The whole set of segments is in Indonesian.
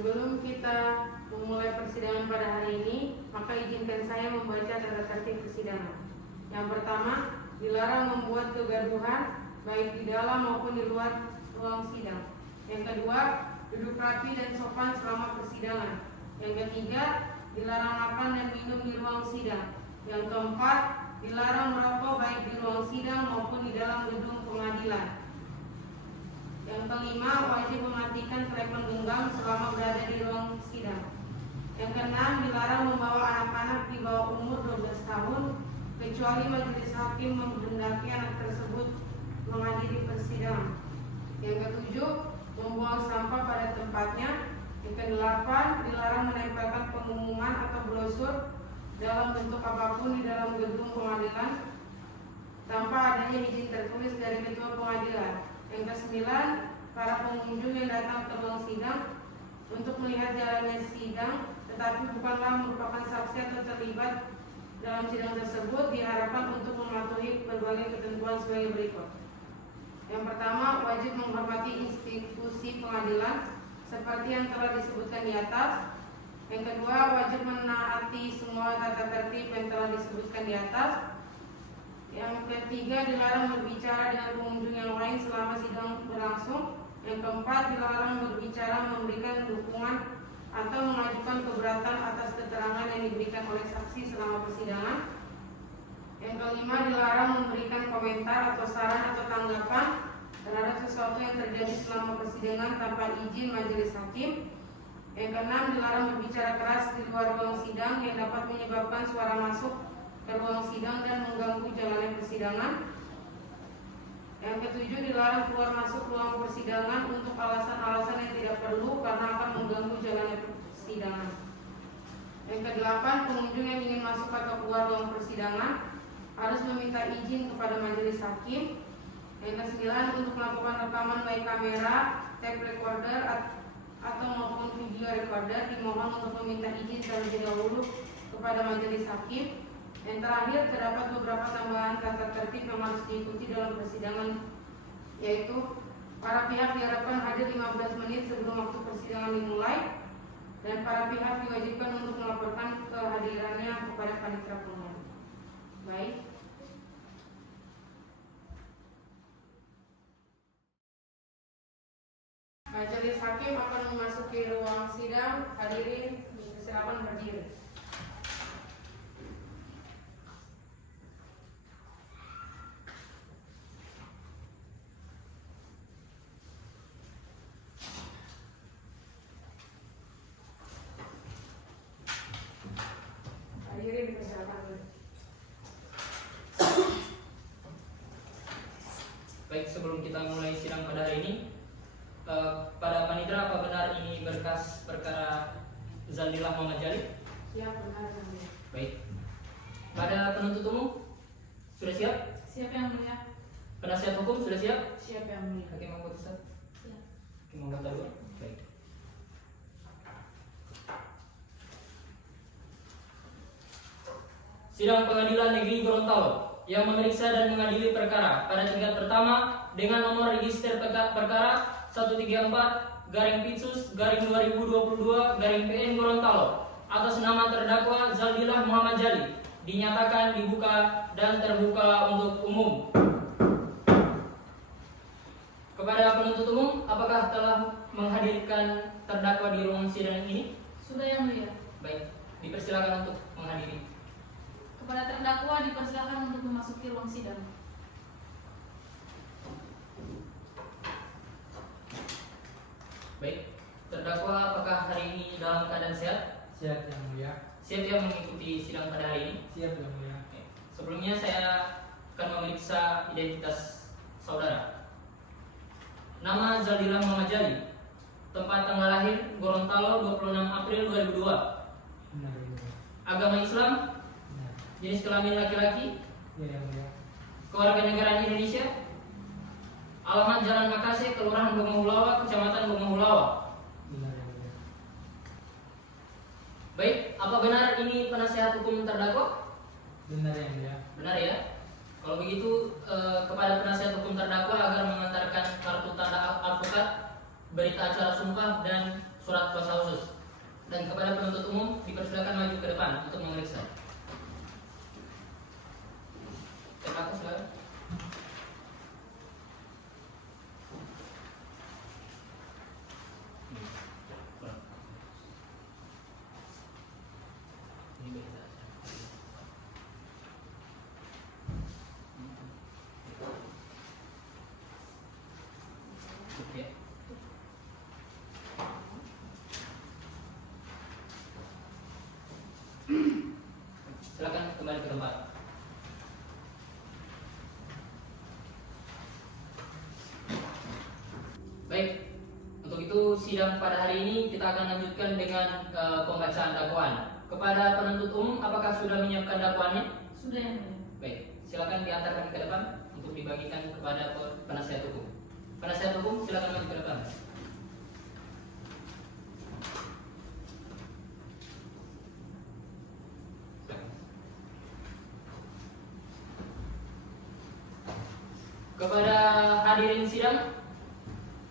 Sebelum kita memulai persidangan pada hari ini, maka izinkan saya membaca tata tertib persidangan. Yang pertama, dilarang membuat kegaduhan baik di dalam maupun di luar ruang sidang. Yang kedua, duduk rapi dan sopan selama persidangan. Yang ketiga, dilarang makan dan minum di ruang sidang. Yang keempat, dilarang merokok baik di ruang sidang maupun di dalam gedung pengadilan. Yang kelima, wajib mematikan telepon genggam selama berada di ruang sidang. Yang keenam, dilarang membawa anak-anak di bawah umur 12 tahun kecuali majelis hakim menghendaki anak tersebut menghadiri persidangan. Yang ketujuh, membuang sampah pada tempatnya. Yang kedelapan, dilarang menempelkan pengumuman atau brosur dalam bentuk apapun di dalam gedung pengadilan tanpa adanya izin tertulis dari ketua pengadilan. Yang kesembilan, para pengunjung yang datang ke ruang sidang untuk melihat jalannya sidang tetapi bukanlah merupakan saksi atau terlibat dalam sidang tersebut diharapkan untuk mematuhi berbagai ketentuan sebagai berikut. Yang pertama, wajib menghormati institusi pengadilan seperti yang telah disebutkan di atas. Yang kedua, wajib menaati semua tata tertib yang telah disebutkan di atas. Yang ketiga, dilarang berbicara dengan pengunjung yang lain selama sidang berlangsung. Yang keempat, dilarang berbicara, memberikan dukungan atau mengajukan keberatan atas keterangan yang diberikan oleh saksi selama persidangan. Yang kelima, dilarang memberikan komentar atau saran atau tanggapan terhadap sesuatu yang terjadi selama persidangan tanpa izin majelis hakim. Yang keenam, dilarang berbicara keras di luar ruang sidang yang dapat menyebabkan suara masuk ke ruang sidang dan mengganggu jalannya persidangan. Yang ketujuh, dilarang keluar masuk ruang persidangan untuk alasan-alasan yang tidak perlu karena akan mengganggu jalannya persidangan. Yang kedelapan, pengunjung yang ingin masuk atau keluar ruang persidangan harus meminta izin kepada majelis hakim. Yang kesembilan, untuk melakukan rekaman baik kamera, tape recorder atau maupun video recorder dimohon untuk meminta izin terlebih dahulu kepada majelis hakim. Yang terakhir, terdapat beberapa tambahan tata tertib yang harus diikuti dalam persidangan, yaitu para pihak diharapkan hadir 15 menit sebelum waktu persidangan dimulai dan para pihak diwajibkan untuk melaporkan kehadirannya kepada panitia pengunjung. Baik. Majelis hakim akan memasuki ruang sidang. Hadirin silakan berdiri. Hadirin dipersilakan. Baik, sebelum kita mulai sidang pada hari ini, pada panitera, apa benar ini berkas perkara Zaldillah Muhammad Jalil? Siap, benar. Baik. Pada penuntut umum sudah siap? Siap yang mulia. Penasihat hukum sudah siap? Siap yang mulia. Hakim anggota satu? Siap. Hakim anggota dua? Baik. Sidang Pengadilan Negeri Gorontalo yang memeriksa dan mengadili perkara pada tingkat pertama dengan nomor register perkara 134-Pitsus-2022-PN Gorontalo atas nama terdakwa Zaldillah Muhammad Jalil dinyatakan dibuka dan terbuka untuk umum. Kepada penuntut umum, apakah telah menghadirkan terdakwa di ruang sidang ini? Sudah yang mulia. Baik, dipersilakan untuk menghadiri. Kepada terdakwa dipersilakan untuk memasuki ruang sidang. Baik, terdakwa apakah hari ini dalam keadaan sehat? Siap yang mulia. Siap ya mengikuti sidang pada hari ini? Siap yang mulia. Oke. Sebelumnya saya akan memeriksa identitas saudara. Nama Zaldillah Muhammad Jalil. Tempat tanggal lahir Gorontalo 26 April 2002. Benar yang mulia. Agama Islam. Benar. Jenis kelamin laki-laki. Ya yang mulia. Kewarganegaraan Indonesia. Alamat Jalan Makasih, Kelurahan Bongahulawa, Kecamatan Bongahulawa. Benar yang mulia. Baik, apa benar ini penasihat hukum terdakwa? Benar yang mulia. Benar ya? Kalau begitu kepada penasihat hukum terdakwa agar mengantarkan kartu tanda advokat, berita acara sumpah dan surat kuasa khusus. Dan kepada penuntut umum dipersilakan maju ke depan untuk memeriksa. Terdakwa silakan. Oke. Silakan kembali ke tempat. Baik, untuk itu sidang pada hari ini kita akan lanjutkan dengan pembacaan dakwaan. Kepada penuntut umum, apakah sudah menyiapkan dakwaannya? Sudah yang mulia. Baik, silakan diantarkan ke depan untuk dibagikan kepada penasihat hukum. Penasihat hukum, silakan maju ke depan. Kepada hadirin sidang,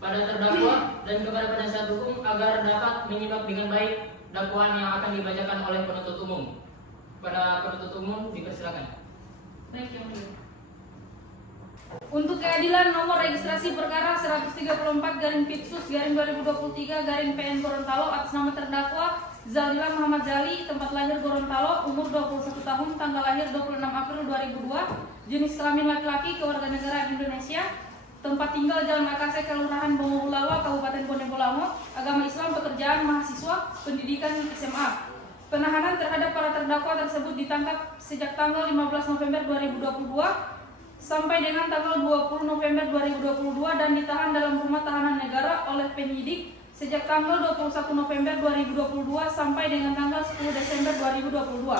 pada terdakwa dan kepada penasihat hukum agar dapat menyimak dengan baik dakwaan yang akan dibacakan oleh penuntut umum. Pada penuntut umum dipersilakan. Baik yang mulia. Untuk keadilan nomor registrasi perkara 134/Pipsus/2023/PN Gorontalo atas nama terdakwa Zaldila Muhammad Jali, tempat lahir Gorontalo, umur 21 tahun, tanggal lahir 26 April 2002, jenis kelamin laki-laki, kewarganegaraan Indonesia, tempat tinggal Jalan Akase, Kelurahan Bongowulawa, Kabupaten Bone Bolango, agama Islam, pekerjaan mahasiswa, pendidikan SMA. Penahanan terhadap para terdakwa tersebut ditangkap sejak tanggal 15 November 2022 sampai dengan tanggal 20 November 2022 dan ditahan dalam rumah tahanan negara oleh penyidik sejak tanggal 21 November 2022 sampai dengan tanggal 10 Desember 2022.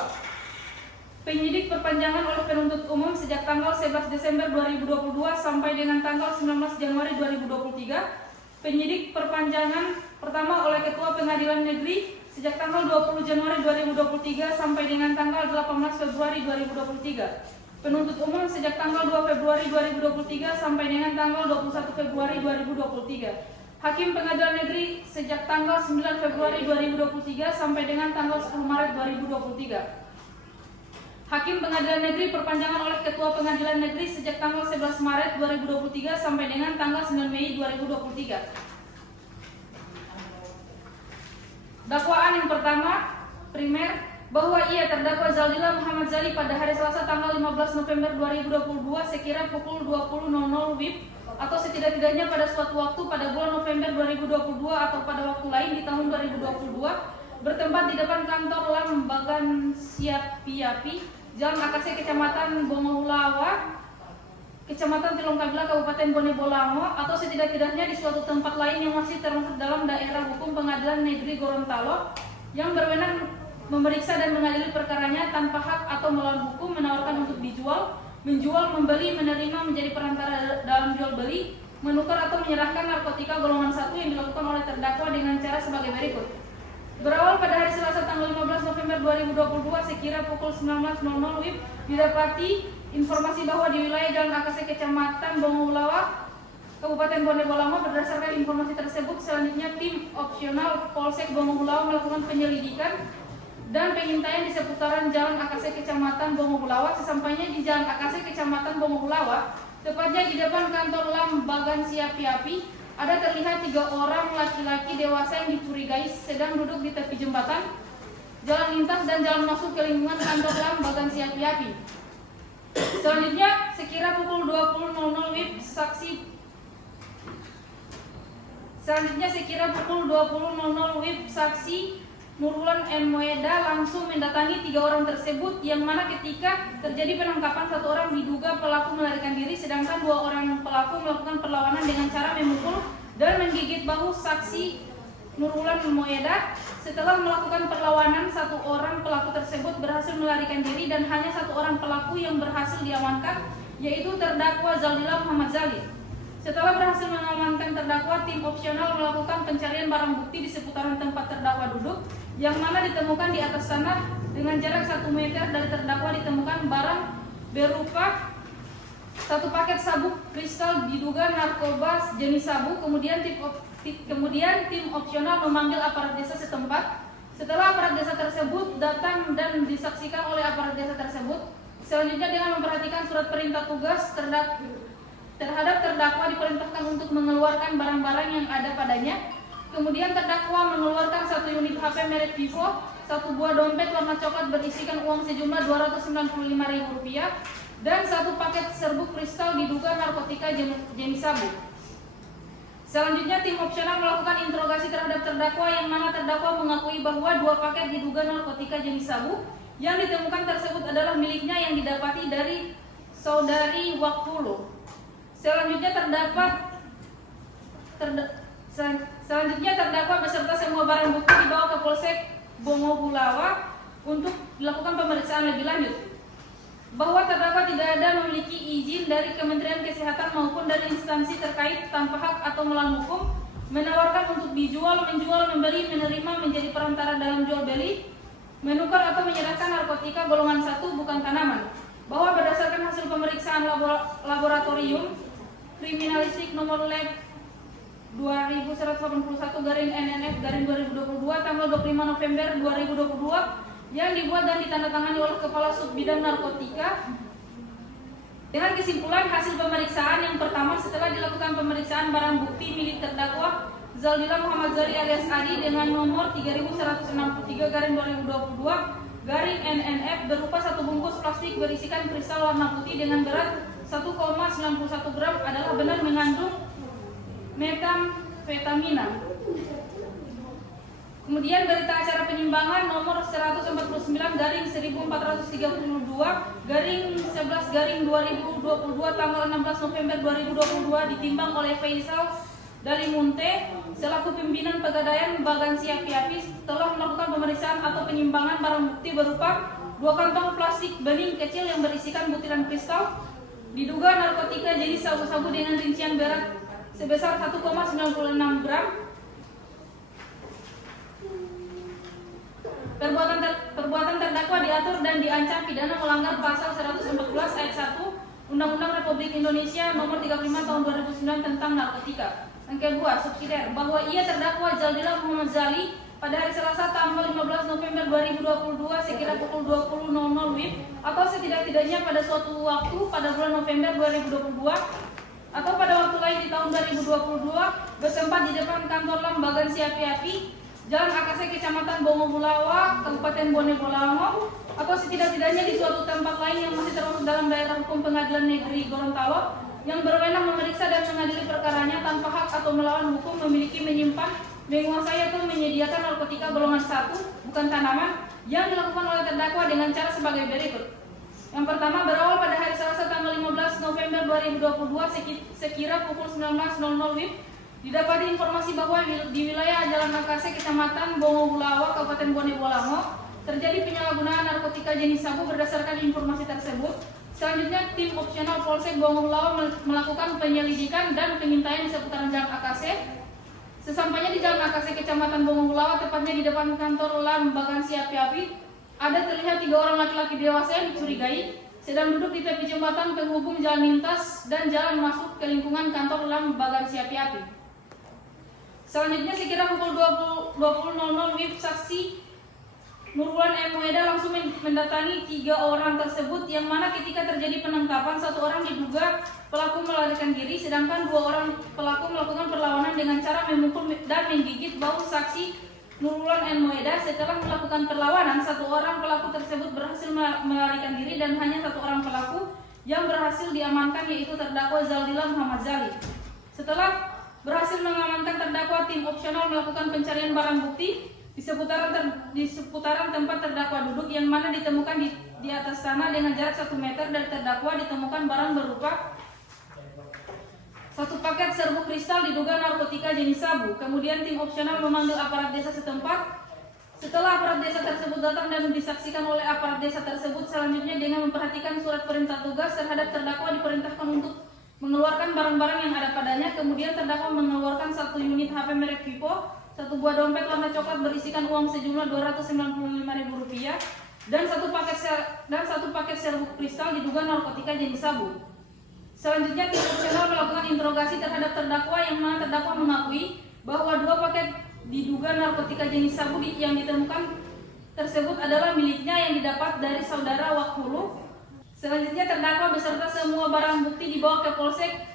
Penyidik perpanjangan oleh penuntut umum sejak tanggal 11 Desember 2022 sampai dengan tanggal 19 Januari 2023. Penyidik perpanjangan pertama oleh Ketua Pengadilan Negeri sejak tanggal 20 Januari 2023 sampai dengan tanggal 18 Februari 2023. Penuntut umum sejak tanggal 2 Februari 2023 sampai dengan tanggal 21 Februari 2023. Hakim Pengadilan Negeri sejak tanggal 9 Februari 2023 sampai dengan tanggal 10 Maret 2023. Hakim Pengadilan Negeri perpanjangan oleh Ketua Pengadilan Negeri sejak tanggal 11 Maret 2023 sampai dengan tanggal 9 Mei 2023. Dakwaan yang pertama, primer, bahwa ia terdakwa Zaldila Muhammad Jali pada hari Selasa tanggal 15 November 2022 sekira pukul 20.00 WIB atau setidak-tidaknya pada suatu waktu pada bulan November 2022 atau pada waktu lain di tahun 2022 bertempat di depan kantor Lembaga Siapi-Api, Jalan Akase, Kecamatan Bongowulawa, Kecamatan Tilongkabila, Kabupaten Bone Bolango, atau setidak-tidaknya di suatu tempat lain yang masih termasuk dalam daerah hukum Pengadilan Negeri Gorontalo yang berwenang memeriksa dan mengadili perkaranya tanpa hak atau melawan hukum, menawarkan untuk dijual, menjual, membeli, menerima, menjadi perantara dalam jual beli, menukar atau menyerahkan narkotika golongan 1 yang dilakukan oleh terdakwa dengan cara sebagai berikut. Berawal pada hari Selasa tanggal 15 November 2022 sekira pukul 19.00 WIB didapati informasi bahwa di wilayah Jalan Akase, Kecamatan Bongowulawa, Kabupaten Bone Bolango. Berdasarkan informasi tersebut, selanjutnya tim opsional Polsek Bongowulawa melakukan penyelidikan dan pengintaian di seputaran Jalan Akase, Kecamatan Bongowulawa. Sesampainya di Jalan Akase, Kecamatan Bongowulawa, tepatnya di depan kantor Lembaga Siapi-Api, ada terlihat 3 orang laki-laki dewasa yang dicurigai sedang duduk di tepi jembatan, jalan lintas dan jalan masuk ke lingkungan kantor Lembaga Siapi-Api. Selanjutnya, sekira pukul 20.00 WIB saksi Nurul M. Moeda langsung mendatangi 3 orang tersebut, yang mana ketika terjadi penangkapan 1 orang diduga pelaku melarikan diri, sedangkan 2 orang pelaku melakukan perlawanan dengan cara memukul dan menggigit bahu saksi Nurul M. Moeda. Setelah melakukan perlawanan, 1 orang pelaku tersebut berhasil melarikan diri dan hanya 1 orang pelaku yang berhasil diamankan, yaitu terdakwa Zaldila Muhammad Jali. Setelah berhasil mengamankan terdakwa, tim opsional melakukan pencarian barang bukti di seputaran tempat terdakwa duduk, yang mana ditemukan di atas tanah dengan jarak 1 meter dari terdakwa ditemukan barang berupa 1 paket sabuk kristal diduga narkoba jenis sabu. Kemudian tim opsional memanggil aparat desa setempat. Setelah aparat desa tersebut datang dan disaksikan oleh aparat desa tersebut, selanjutnya dengan memperhatikan surat perintah tugas terhadap terdakwa diperintahkan untuk mengeluarkan barang-barang yang ada padanya. Kemudian terdakwa mengeluarkan 1 unit HP merek Vivo, 1 buah dompet warna coklat berisikan uang sejumlah Rp295.000 dan 1 paket serbuk kristal diduga narkotika jenis sabu. Selanjutnya tim opsional melakukan interogasi terhadap terdakwa yang mana terdakwa mengakui bahwa 2 paket diduga narkotika jenis sabu yang ditemukan tersebut adalah miliknya yang didapati dari saudari Waktulo. Selanjutnya terdakwa beserta semua barang bukti dibawa ke Polsek Bongobulawa untuk dilakukan pemeriksaan lebih lanjut. Bahwa terdakwa tidak ada memiliki izin dari Kementerian Kesehatan maupun dari instansi terkait tanpa hak atau melawan hukum, menawarkan untuk dijual, menjual, membeli, menerima, menjadi perantara dalam jual beli, menukar atau menyerahkan narkotika golongan 1 bukan tanaman. Bahwa berdasarkan hasil pemeriksaan laboratorium kriminalistik nomor lab 2181/NNF/2022 tanggal 25 November 2022 yang dibuat dan ditandatangani oleh Kepala Subbidang Narkotika. Dengan kesimpulan hasil pemeriksaan yang pertama, setelah dilakukan pemeriksaan barang bukti milik terdakwa Zaldila Muhammad Zali alias Adi dengan nomor 3163/2022-NNF berupa 1 bungkus plastik berisikan kristal warna putih dengan berat 1,91 gram adalah benar mengandung metamfetamina. Kemudian berita acara penyimbangan nomor 149/1432/11/2022 tanggal 16 November 2022 ditimbang oleh Faisal Dalimunte selaku pimpinan Pegadaian Bagansi Api-Api telah melakukan pemeriksaan atau penyimbangan barang bukti berupa 2 kantong plastik bening kecil yang berisikan butiran kristal diduga narkotika jenis sabu-sabu dengan rincian berat sebesar 1,96 gram. Perbuatan terdakwa diatur dan diancam pidana melanggar pasal 114 ayat 1 Undang-Undang Republik Indonesia nomor 35 tahun 2009 tentang narkotika. Yang kedua, subsidiar, bahwa ia terdakwa Zaldila Muhammad Zali pada hari Selasa tanggal 15 November 2022 sekira pukul 20.00 WIB atau setidak-tidaknya pada suatu waktu pada bulan November 2022 atau pada waktu lain di tahun 2022 bertempat di depan kantor Lembaga Api-Api Jalan Akase Kecamatan Bongobulawa, Kabupaten Bone Bolango, atau setidak-tidaknya di suatu tempat lain yang masih termasuk dalam daerah hukum Pengadilan Negeri Gorontalo yang berwenang memeriksa dan mengadili perkaranya tanpa hak atau melawan hukum memiliki, menyimpan, menguasai atau menyediakan narkotika golongan 1 bukan tanaman yang dilakukan oleh terdakwa dengan cara sebagai berikut. Yang pertama, berawal pada hari Selasa tanggal 15 November 2022 sekira pukul 19.00 WIB didapati informasi bahwa di wilayah Jalan Akase Kecamatan Bongobulawa, Kabupaten Bone Bolango terjadi penyalahgunaan narkotika jenis sabu. Berdasarkan informasi tersebut, selanjutnya tim opsional Polsek Bongobulawa melakukan penyelidikan dan pengintaian di seputaran Jalan Akase. Sesampainya di Jalan Akase Kecamatan Bongobulawa, tepatnya di depan kantor Lembaga Api-Api, ada terlihat 3 orang laki-laki dewasa yang dicurigai sedang duduk di tepi jembatan penghubung jalan lintas dan jalan masuk ke lingkungan kantor Lembaga Api-Api. Selanjutnya sekira pukul 20.00 WIB saksi Nurwan M. Moeda langsung mendatangi 3 orang tersebut yang mana ketika terjadi penangkapan 1 orang diduga pelaku melarikan diri sedangkan 2 orang pelaku melakukan perlawanan dengan cara memukul dan menggigit bahu saksi Nurwan M. Moeda. Setelah melakukan perlawanan 1 orang pelaku tersebut berhasil melarikan diri dan hanya 1 orang pelaku yang berhasil diamankan yaitu terdakwa Zaldila Muhammad Zali. Setelah berhasil mengamankan terdakwa, tim opsional melakukan pencarian barang bukti di seputaran tempat terdakwa duduk yang mana ditemukan di atas tanah dengan jarak 1 meter dari terdakwa ditemukan barang berupa 1 paket serbuk kristal diduga narkotika jenis sabu. Kemudian tim opsional memanggil aparat desa setempat. Setelah aparat desa tersebut datang dan disaksikan oleh aparat desa tersebut, selanjutnya dengan memperhatikan surat perintah tugas terhadap terdakwa diperintahkan untuk mengeluarkan barang-barang yang ada padanya. Kemudian terdakwa mengeluarkan 1 unit HP merek Vivo, 1 buah dompet warna coklat berisikan uang sejumlah Rp295.000 dan 1 paket serbuk kristal diduga narkotika jenis sabu. Selanjutnya tim opsional melakukan interogasi terhadap terdakwa yang mana terdakwa mengakui bahwa 2 paket diduga narkotika jenis sabu yang ditemukan tersebut adalah miliknya yang didapat dari saudara Wakhulu. Selanjutnya terdakwa beserta semua barang bukti dibawa ke Polsek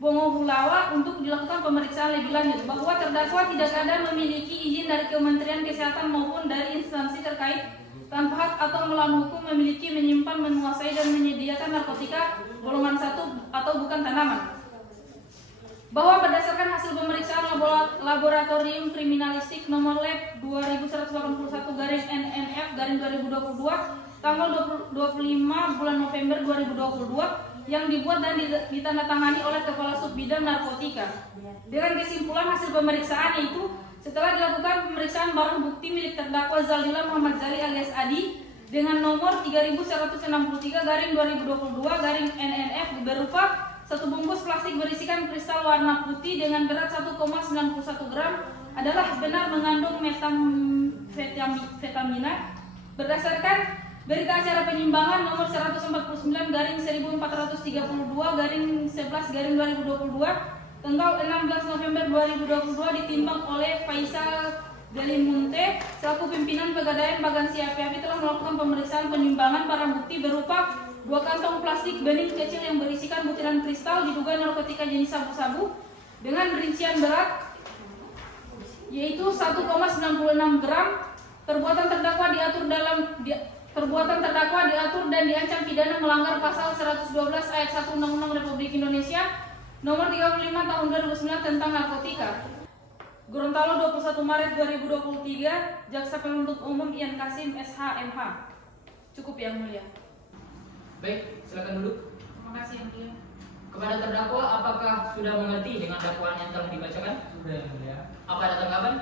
Bongobulawa untuk dilakukan pemeriksaan lebih lanjut, bahwa terdakwa tidak ada memiliki izin dari Kementerian Kesehatan maupun dari instansi terkait tanpa hak atau melawan hukum memiliki, menyimpan, menguasai dan menyediakan narkotika golongan 1 atau bukan tanaman. Bahwa berdasarkan hasil pemeriksaan laboratorium kriminalistik nomor lab 2181-NNF-2022 tanggal 25 bulan November 2022 yang dibuat dan ditandatangani oleh Kepala Subbidang Narkotika. Dengan kesimpulan hasil pemeriksaan yaitu setelah dilakukan pemeriksaan barang bukti milik terdakwa Zaldila Muhammad Zali alias Adi dengan nomor 3163/2022-NNF berupa satu bungkus plastik berisikan kristal warna putih dengan berat 1,91 gram adalah benar mengandung metamfetamina. Berdasarkan berita acara penyimbangan nomor 149/1132/11/2022 tanggal 16 November 2022 ditimbang oleh Faisal Delimunte selaku pimpinan Pegadaian Bagansi Api-Api telah melakukan pemeriksaan penimbangan barang bukti berupa 2 kantong plastik bening kecil yang berisikan butiran kristal diduga narkotika jenis sabu-sabu dengan rincian berat yaitu 1,96 gram. Perbuatan terdakwa diatur dan diancam pidana melanggar pasal 112 ayat 1 Undang-Undang Republik Indonesia nomor 35 tahun 2009 tentang narkotika. Gorontalo 21 Maret 2023, Jaksa Penuntut Umum Ian Kasim SH MH. Cukup yang mulia. Baik, silakan duduk. Terima kasih yang mulia. Kepada terdakwa, apakah sudah mengerti dengan dakwaan yang telah dibacakan? Sudah yang mulia. Apa ada tanggapan?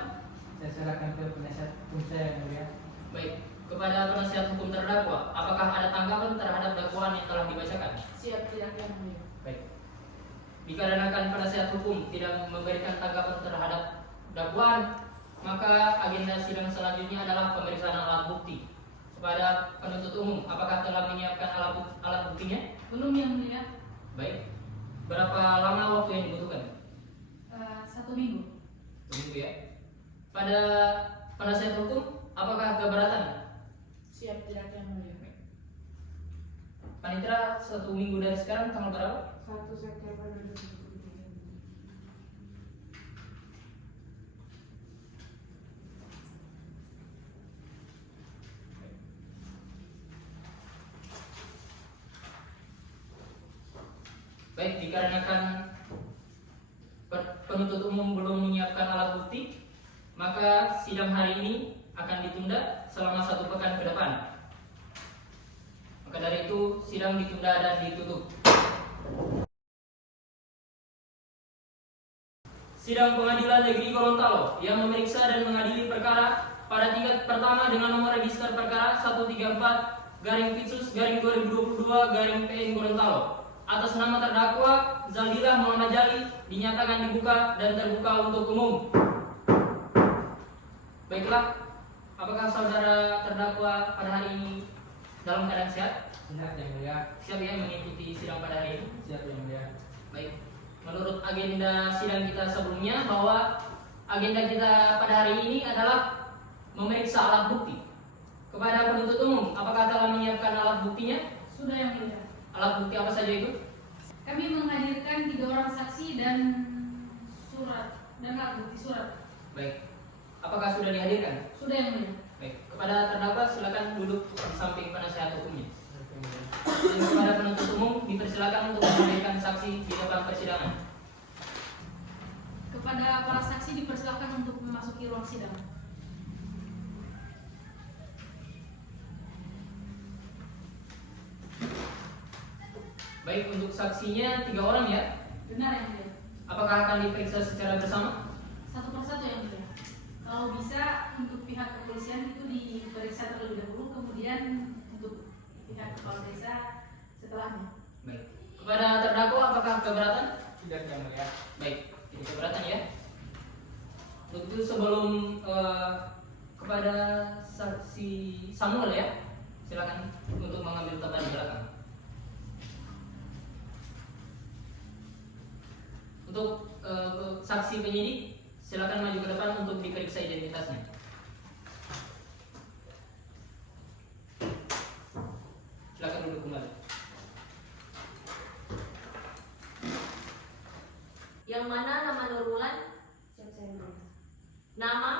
Saya serahkan ke penasihat hukum saya yang mulia. Baik, kepada penasihat hukum terdakwa, apakah ada tanggapan terhadap dakwaan yang telah dibacakan? Siap, tidak yang mulia. Baik. Dikarenakan penasihat hukum tidak memberikan tanggapan terhadap dakwaan, maka agenda sidang selanjutnya adalah pemeriksaan alat bukti. Kepada penuntut umum, apakah telah menyiapkan alat buktinya? Belum yang mulia. Baik. Berapa lama waktu yang dibutuhkan? 1 minggu. Begitu ya. Pada penasihat hukum, apakah keberatan? Siap, tidak yang mulia. Panitera 1 minggu dari sekarang tanggal berapa? 1 September 2023. Baik, dikarenakan penuntut umum belum menyiapkan alat bukti, maka sidang hari ini akan ditunda selama 1 pekan ke depan. Maka dari itu, sidang ditunda dan ditutup. Sidang Pengadilan Negeri Gorontalo yang memeriksa dan mengadili perkara pada tingkat pertama dengan nomor register perkara 134/Pitsus/2022/PN Gorontalo atas nama terdakwa Zaldila Muhammad Zali dinyatakan dibuka dan terbuka untuk umum. Baiklah, apakah saudara terdakwa pada hari ini dalam keadaan sehat? Sehat yang mulia. Siap ya mengikuti sidang pada hari ini? Siap yang mulia. Baik, menurut agenda sidang kita sebelumnya bahwa agenda kita pada hari ini adalah memeriksa alat bukti. Kepada penuntut umum, apakah telah menyiapkan alat buktinya? Sudah yang mulia. Alat bukti apa saja itu? Kami menghadirkan 3 orang saksi dan alat bukti surat. Baik, apakah sudah dihadirkan? Sudah yang mulia. Baik, kepada terdakwa silakan duduk di samping penasihat hukumnya. Dan kepada penuntut umum dipersilakan untuk memberikan saksi di depan persidangan. Kepada para saksi dipersilakan untuk memasuki ruang sidang. Baik, untuk saksinya 3 orang ya. Benar yang mulia. Apakah akan diperiksa secara bersama? Satu persatu yang mulia. Kalau bisa untuk pihak kepolisian itu diperiksa terlebih dahulu, kemudian untuk pihak kepala desa setelahnya. Baik. Kepada terdakwa apakah keberatan? Tidak yang mulia. Baik, tidak keberatan ya. Untuk itu sebelum kepada saksi Samuel ya, silakan untuk mengambil tempat di belakang. Untuk saksi penyidik Silakan maju ke depan untuk diperiksa identitasnya. Silakan duduk kembali. Yang mana nama Nurbulan? Siap saya Mulia. Nama,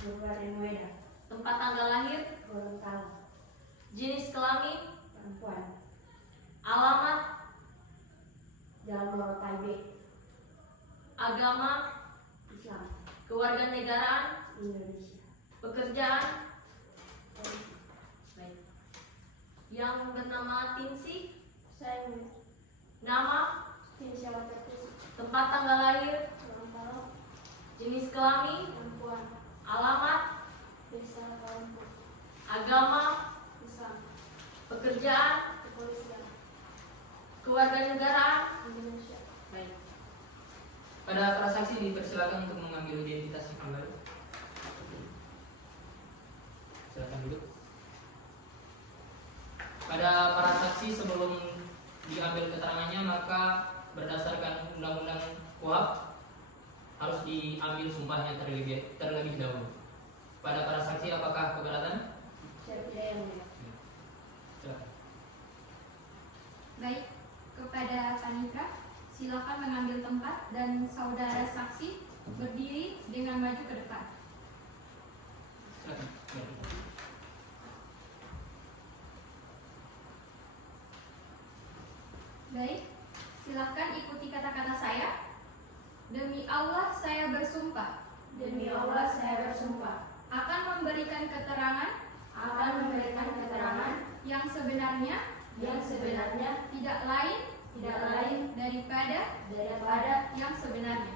Nurbulan Mueda. tempat tanggal lahir, Gorontalo. jenis kelamin, Perempuan. alamat, Jalan Morotai agama, Islam. kewarganegaraan, Indonesia. pekerjaan. Baik. Yang bernama Tinsi, Saya Mulia. nama, Insya Allah terus. tempat tanggal lahir, Gorontalo. jenis kelamin, Perempuan. alamat, Desa Kampung. agama, Islam. pekerjaan, Kepolisian. kewarganegaraan. Indonesia. Baik. Pada para saksi dipersilakan untuk mengambil identitasnya kembali. Silakan duduk. Pada para saksi sebelum diambil keterangannya maka berdasarkan undang-undang KUHP harus diambil sumpahnya terlebih dahulu. Pada para saksi apakah keberatan? Saya tidak yang Mulia. Silakan. Baik, kepada Panitra, silakan mengambil tempat dan saudara saksi berdiri dengan maju ke depan. Silakan. Baik, silakan ikuti kata-kata saya. Demi Allah saya bersumpah Demi Allah saya bersumpah akan memberikan keterangan yang sebenarnya tidak lain daripada yang sebenarnya.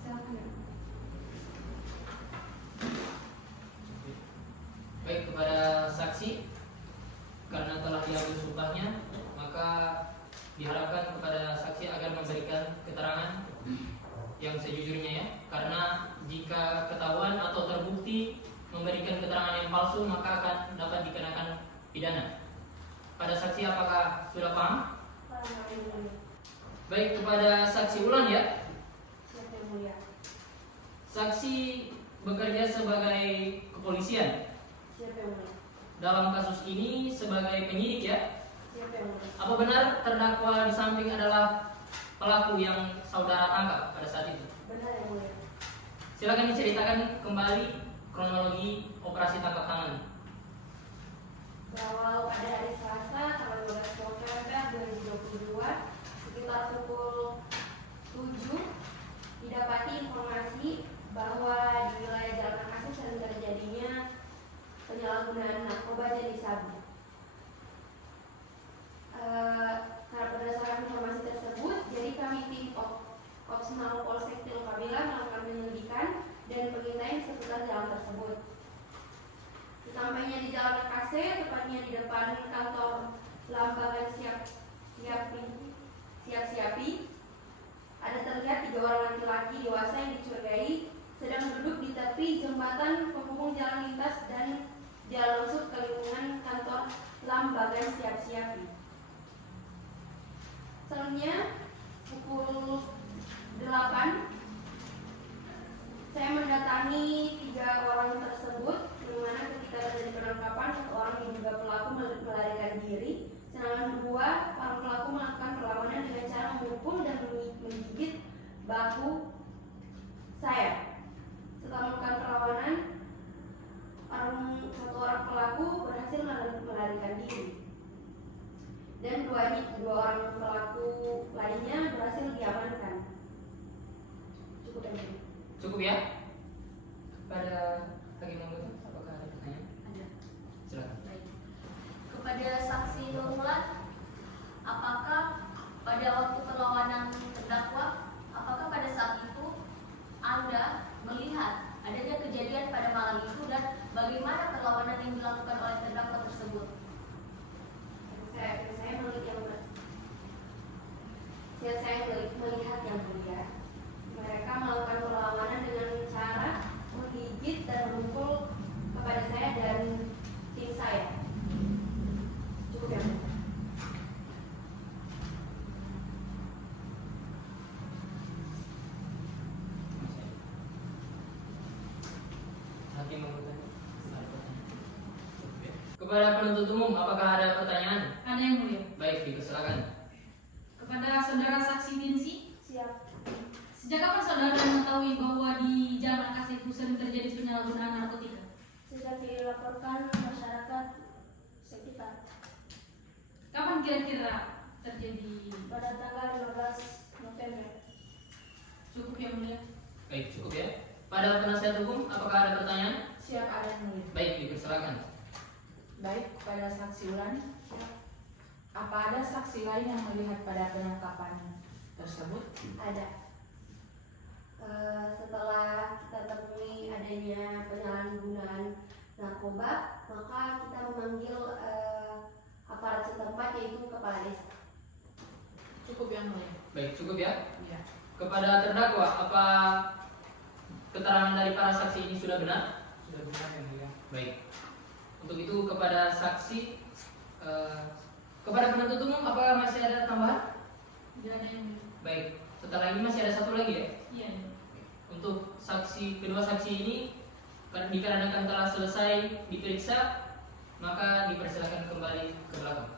Silakan. Baik, kepada saksi karena telah diambil sumpahnya maka diharapkan kepada saksi agar memberikan keterangan yang sejujurnya ya, karena jika ketahuan atau terbukti memberikan keterangan yang palsu maka akan dapat dikenakan pidana. Pada saksi apakah sudah paham? Paham yang Mulia. Baik, kepada saksi Ulan ya. Siap yang Mulia. Saksi bekerja sebagai kepolisian. Siap yang Mulia. Dalam kasus ini sebagai penyidik ya. Siap yang Mulia. Apa benar terdakwa di samping adalah pelaku yang saudara tangkap pada saat itu? Benar yang Mulia. Silakan diceritakan kembali kronologi operasi tangkap tangan. Berawal pada hari Selasa tanggal 12 November 2022 sekitar pukul 7 didapati informasi bahwa di wilayah Jalan Angkasa sedang terjadinya penyalahgunaan narkoba jenis sabu. Karena berdasarkan informasi tersebut, jadi kami tim Opsnal Polsek Tilkabila melakukan penyelidikan dan pengintaian seputar jalan tersebut. Sesampainya di Jalan Angkasa, tepatnya di depan kantor Lambangan Siap-Siapi, ada terlihat 3 orang laki-laki dewasa yang dicurigai sedang duduk di tepi jembatan penghubung jalan lintas dan jalan masuk ke lingkungan kantor Lambangan Siap-Siapi. Selanjutnya pukul 8 saya mendatangi 3 orang tersebut, di mana ketika terjadi penangkapan 1 orang diduga pelaku melarikan diri, sedangkan 2 orang pelaku melakukan perlawanan dengan cara memukul dan menggigit bahu saya. Setelah melakukan perlawanan, 1 orang pelaku berhasil melarikan diri, dan 2 orang pelaku lainnya berhasil diamankan. Cukup ya. Cukup ya? Pada Hakim Anggota apakah ada pertanyaan? Ada. Silakan. Baik. Kepada saksi Nurbulan, apakah pada waktu perlawanan terdakwa, apakah pada saat itu Anda melihat adanya kejadian pada malam itu dan bagaimana perlawanan yang dilakukan oleh terdakwa tersebut? Saya melihat yang mulia, mereka melakukan perlawanan dengan cara menggigit dan memukul kepada saya dan tim saya. Cukup ya. hakim mau bertanya? Ada pertanyaan? Oke. Kepada penuntut umum, apakah ada pertanyaan? Ada yang mulia. Baik, dipersilakan. Kepada saudara saksi Dinsi, Siap. sejak kapan saudara mengetahui bahwa di Jalan Angkasa itu sering terjadi penyalahgunaan narkotika? Sejak dilaporkan masyarakat sekitar Kapan kira-kira terjadi? pada tanggal 15 November. Cukup yang mulia. Baik, cukup ya. Pada penasihat hukum, apakah ada pertanyaan? Siap, ada yang mulia. Baik, dipersilakan. Baik, pada saksi ulangi. Apa ada saksi lain yang melihat pada penangkapan tersebut? Ada. Setelah kita temui adanya penyalahgunaan narkoba, maka kita memanggil aparat setempat yaitu kepala desa. Cukup yang mulia. Baik, cukup ya. Iya. Kepada terdakwa, apa keterangan dari para saksi ini sudah benar? Sudah benar yang mulia. Baik. Untuk itu kepada saksi, kepada penuntut umum, apa masih ada tambahan? Tidak ada yang mulia. Baik. Setelah ini masih ada satu lagi ya. Iya. Untuk kedua saksi ini dikarenakan telah selesai diperiksa, maka dipersilakan kembali ke belakang.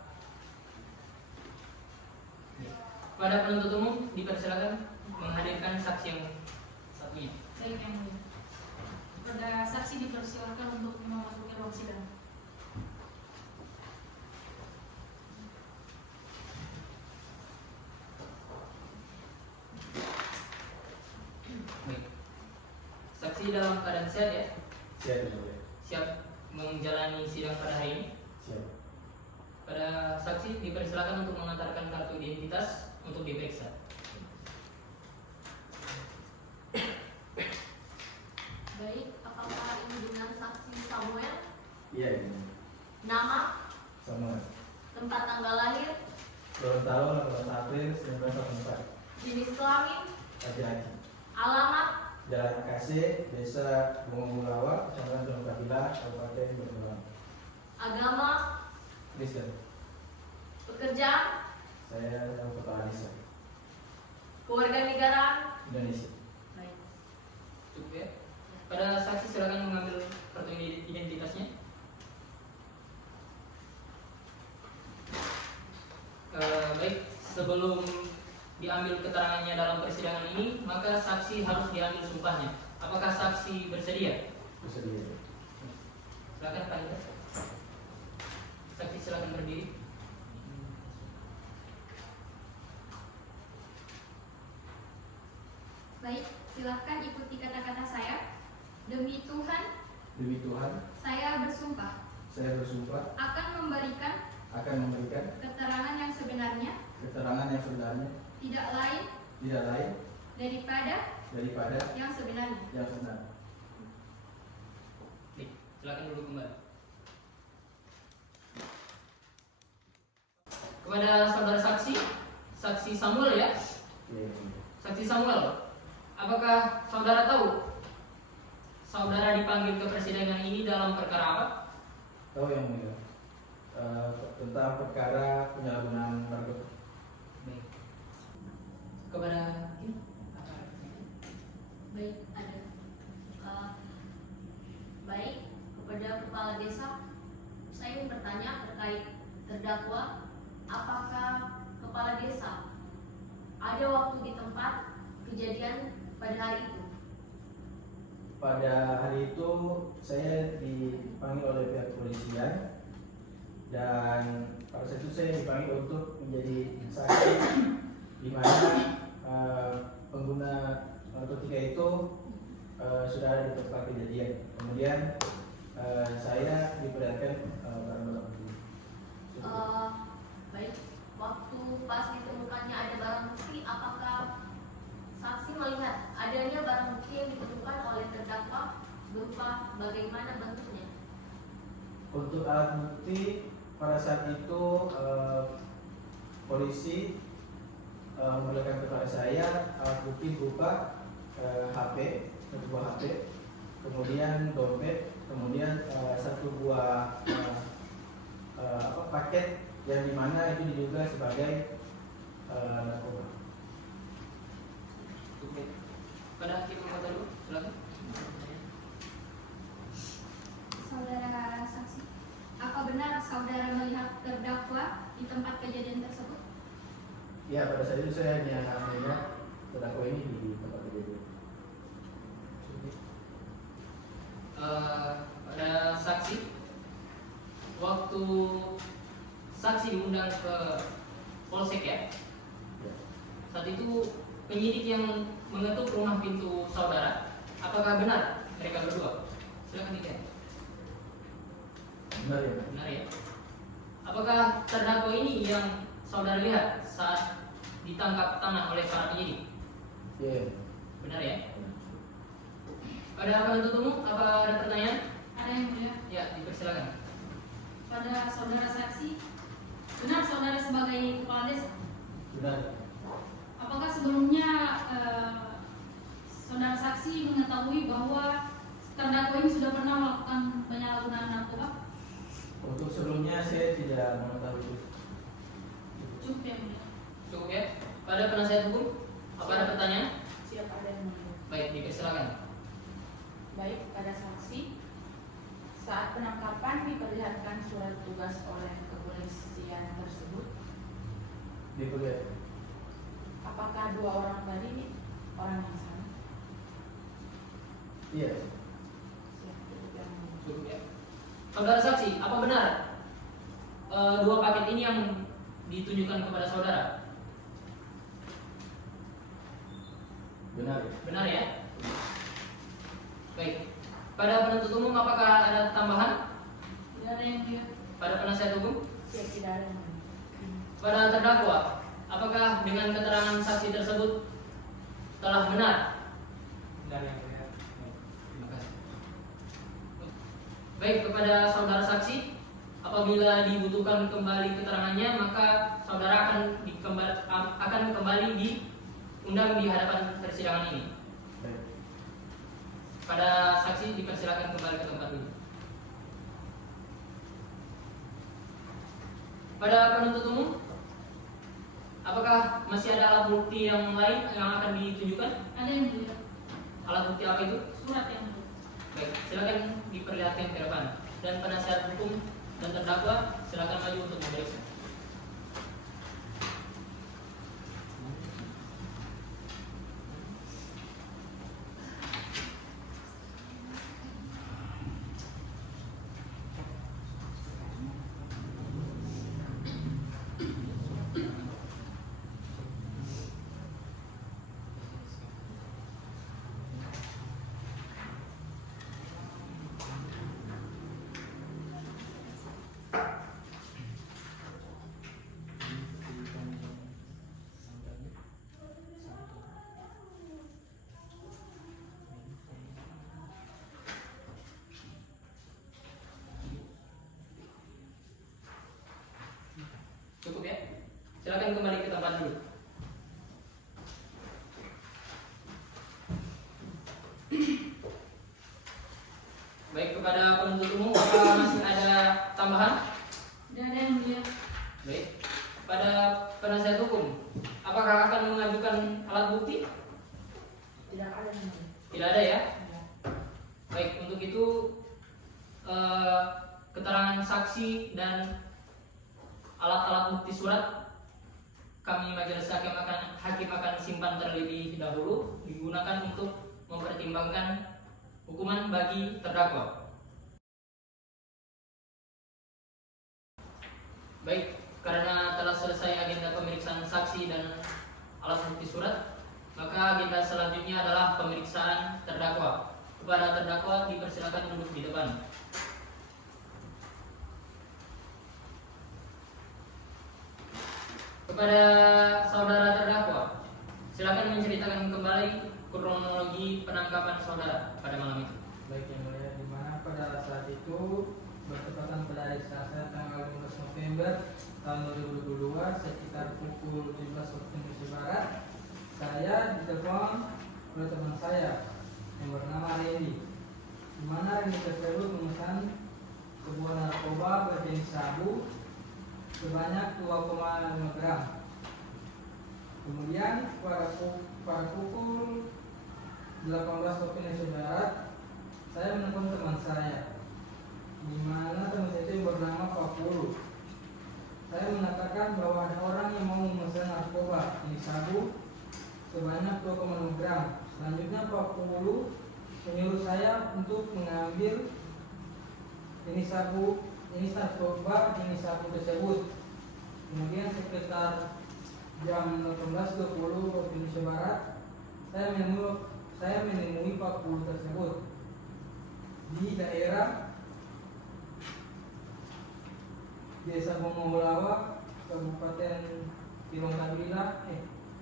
Pada penuntut umum dipersilakan menghadirkan saksi yang satunya. Baik yang mulia. Kepada saksi dipersilakan untuk memasuki ruang sidang. Baik. Saksi dalam keadaan sehat ya? Siap yang mulia. Siap menjalani sidang pada hari ini. Siap. Pada saksi dipersilakan untuk mengantarkan kartu identitas untuk diperiksa. Baik, apakah ini dengan saksi Samuel? Iya yang mulia. Nama, Sama. tempat tanggal lahir, Gorontalo 18 April 1984. jenis kelamin, Laki-laki. alamat, Jalan KC, Desa Bungulawa, Kecamatan Gunung Kapila, Kabupaten Banyuwangi. agama, Kristen. pekerjaan, Saya kepala desa kewarganegaraan. Indonesia. Baik. Cukup ya. Pada saksi silakan mengambil kartu identitasnya. Baik, sebelum diambil keterangannya dalam persidangan ini, maka saksi harus diambil sumpahnya. Apakah saksi bersedia? Bersedia. Silakan Pak Ida. Saksi silakan berdiri. Baik, silahkan ikuti kata-kata saya. Demi Tuhan, Demi Tuhan, saya bersumpah saya bersumpah akan memberikan akan memberikan keterangan yang sebenarnya, keterangan yang sebenarnya, tidak lain tidak lain daripada yang yang sebenarnya. benar. Baik, silakan dulu kembali. Kepada saudara saksi, saksi Samuel ya. Iya, yang mulia. Saksi Samuel, apakah saudara tahu saudara dipanggil ke persidangan ini dalam perkara apa? Tahu yang mulia. Tentang perkara penyalahgunaan narkotika. Baik. Kepada hakim, apa ada pertanyaan? Baik, ada. Baik, kepada kepala desa, saya ingin bertanya terkait terdakwa, apakah kepala desa ada waktu di tempat kejadian pada hari itu? Pada hari itu saya dipanggil oleh pihak kepolisian dan pada saat itu saya dipanggil untuk menjadi saksi di mana pengguna narkotika itu sudah ada di tempat kejadian. Kemudian saya diperlihatkan barang-barang bukti. Baik, waktu pas ditemukannya ada barang bukti, apakah saksi melihat adanya barang bukti yang ditemukan oleh terdakwa berupa bagaimana bentuknya? Untuk alat bukti pada saat itu polisi memberikan kepada saya alat bukti berupa HP, satu buah HP, kemudian dompet, kemudian satu buah paket yang dimana itu diduga sebagai narkoba. Cukup. Pada hakim kata dulu, silakan. saudara melihat terdakwa di tempat kejadian tersebut? Ya, pada saat itu saya hanya melihat terdakwa ini di tempat kejadian. Pada saksi, waktu saksi diundang ke polsek ya, saat itu penyidik yang mengetuk rumah pintu saudara, apakah benar mereka berdua? Silakan tidak. Benar ya? Benar ya. Apakah terdakwa ini yang saudara lihat saat ditangkap tangan oleh para penyidik? Iya. Benar ya. Pada penuntut umum, apa ada pertanyaan? Ada yang mulia. Ya, dipersilakan. Pada saudara saksi, benar saudara sebagai kepala desa? Benar. Apakah sebelumnya saudara saksi mengetahui bahwa terdakwa ini sudah pernah melakukan penyalahgunaan narkoba? Untuk sebelumnya saya tidak mengetahui. Cukup ya mulia. Cukup ya. Pada penasihat hukum, apa ada pertanyaan? Siapa ada yang mulia? Baik, dipersilakan. Baik, pada saksi, saat penangkapan diperlihatkan surat tugas oleh kepolisian tersebut. Diperlihatkan. Apakah dua orang tadi orang yang sama? Iya. Siap, cukup yang mulia. Cukup ya. Saudara saksi, apa benar dua paket ini yang ditunjukkan kepada saudara? Benar ya? Benar ya? Baik. Pada penuntut umum, apakah ada tambahan? Tidak ada yang mulia. Pada penasihat hukum? Siap, tidak ada yang mulia. Pada terdakwa, apakah dengan keterangan saksi tersebut telah benar? Benar yang mulia. Terima kasih. Baik, kepada saudara saksi, apabila dibutuhkan kembali keterangannya, maka saudara akan kembali diundang di hadapan persidangan ini. Baik. Pada saksi dipersilakan kembali ke tempat duduk. Pada penuntut umum, apakah masih ada alat bukti yang lain yang akan ditunjukkan? Ada yang mulia. Alat bukti apa itu? Surat yang mulia. Baik, silakan diperlihatkan ke depan. Dan penasihat hukum dan terdakwa silakan maju untuk memeriksa. Cukup ya? Silakan kembali ke tempat dulu. Baik, kepada penuntut umum, apakah masih ada tambahan? Tidak ada yang mulia. Baik. Pada penasihat hukum, apakah akan mengajukan alat bukti? Tidak ada yang mulia. Tidak ada ya? Tidak. Baik, untuk itu keterangan saksi dan alat-alat bukti surat kami majelis hakim akan simpan terlebih dahulu, digunakan untuk mempertimbangkan hukuman bagi terdakwa. Baik, karena telah selesai agenda pemeriksaan saksi dan alat bukti surat, maka agenda selanjutnya adalah pemeriksaan terdakwa. Kepada terdakwa dipersilakan duduk di depan. Kepada saudara terdakwa, silakan menceritakan kembali kronologi penangkapan saudara pada malam itu. Baik yang mulia, di mana pada saat itu bertepatan pada hari Selasa tanggal 15 November tahun 2022 sekitar pukul 17 waktu Indonesia Barat, saya ditelepon oleh teman saya yang bernama Randy, di mana Randy tersebut memesan sebuah narkoba berjenis sabu sebanyak 2,5 gram. Kemudian pada pukul 18 waktu Indonesia Barat, saya menelepon teman saya, di mana teman saya itu bernama Pak Pulu. jenis narkoba jenis sabu tersebut. Kemudian sekitar jam 18.20 waktu Indonesia Barat, saya menemui Pak Pul tersebut di daerah Desa Bongolawa, Kabupaten Tirongtabila,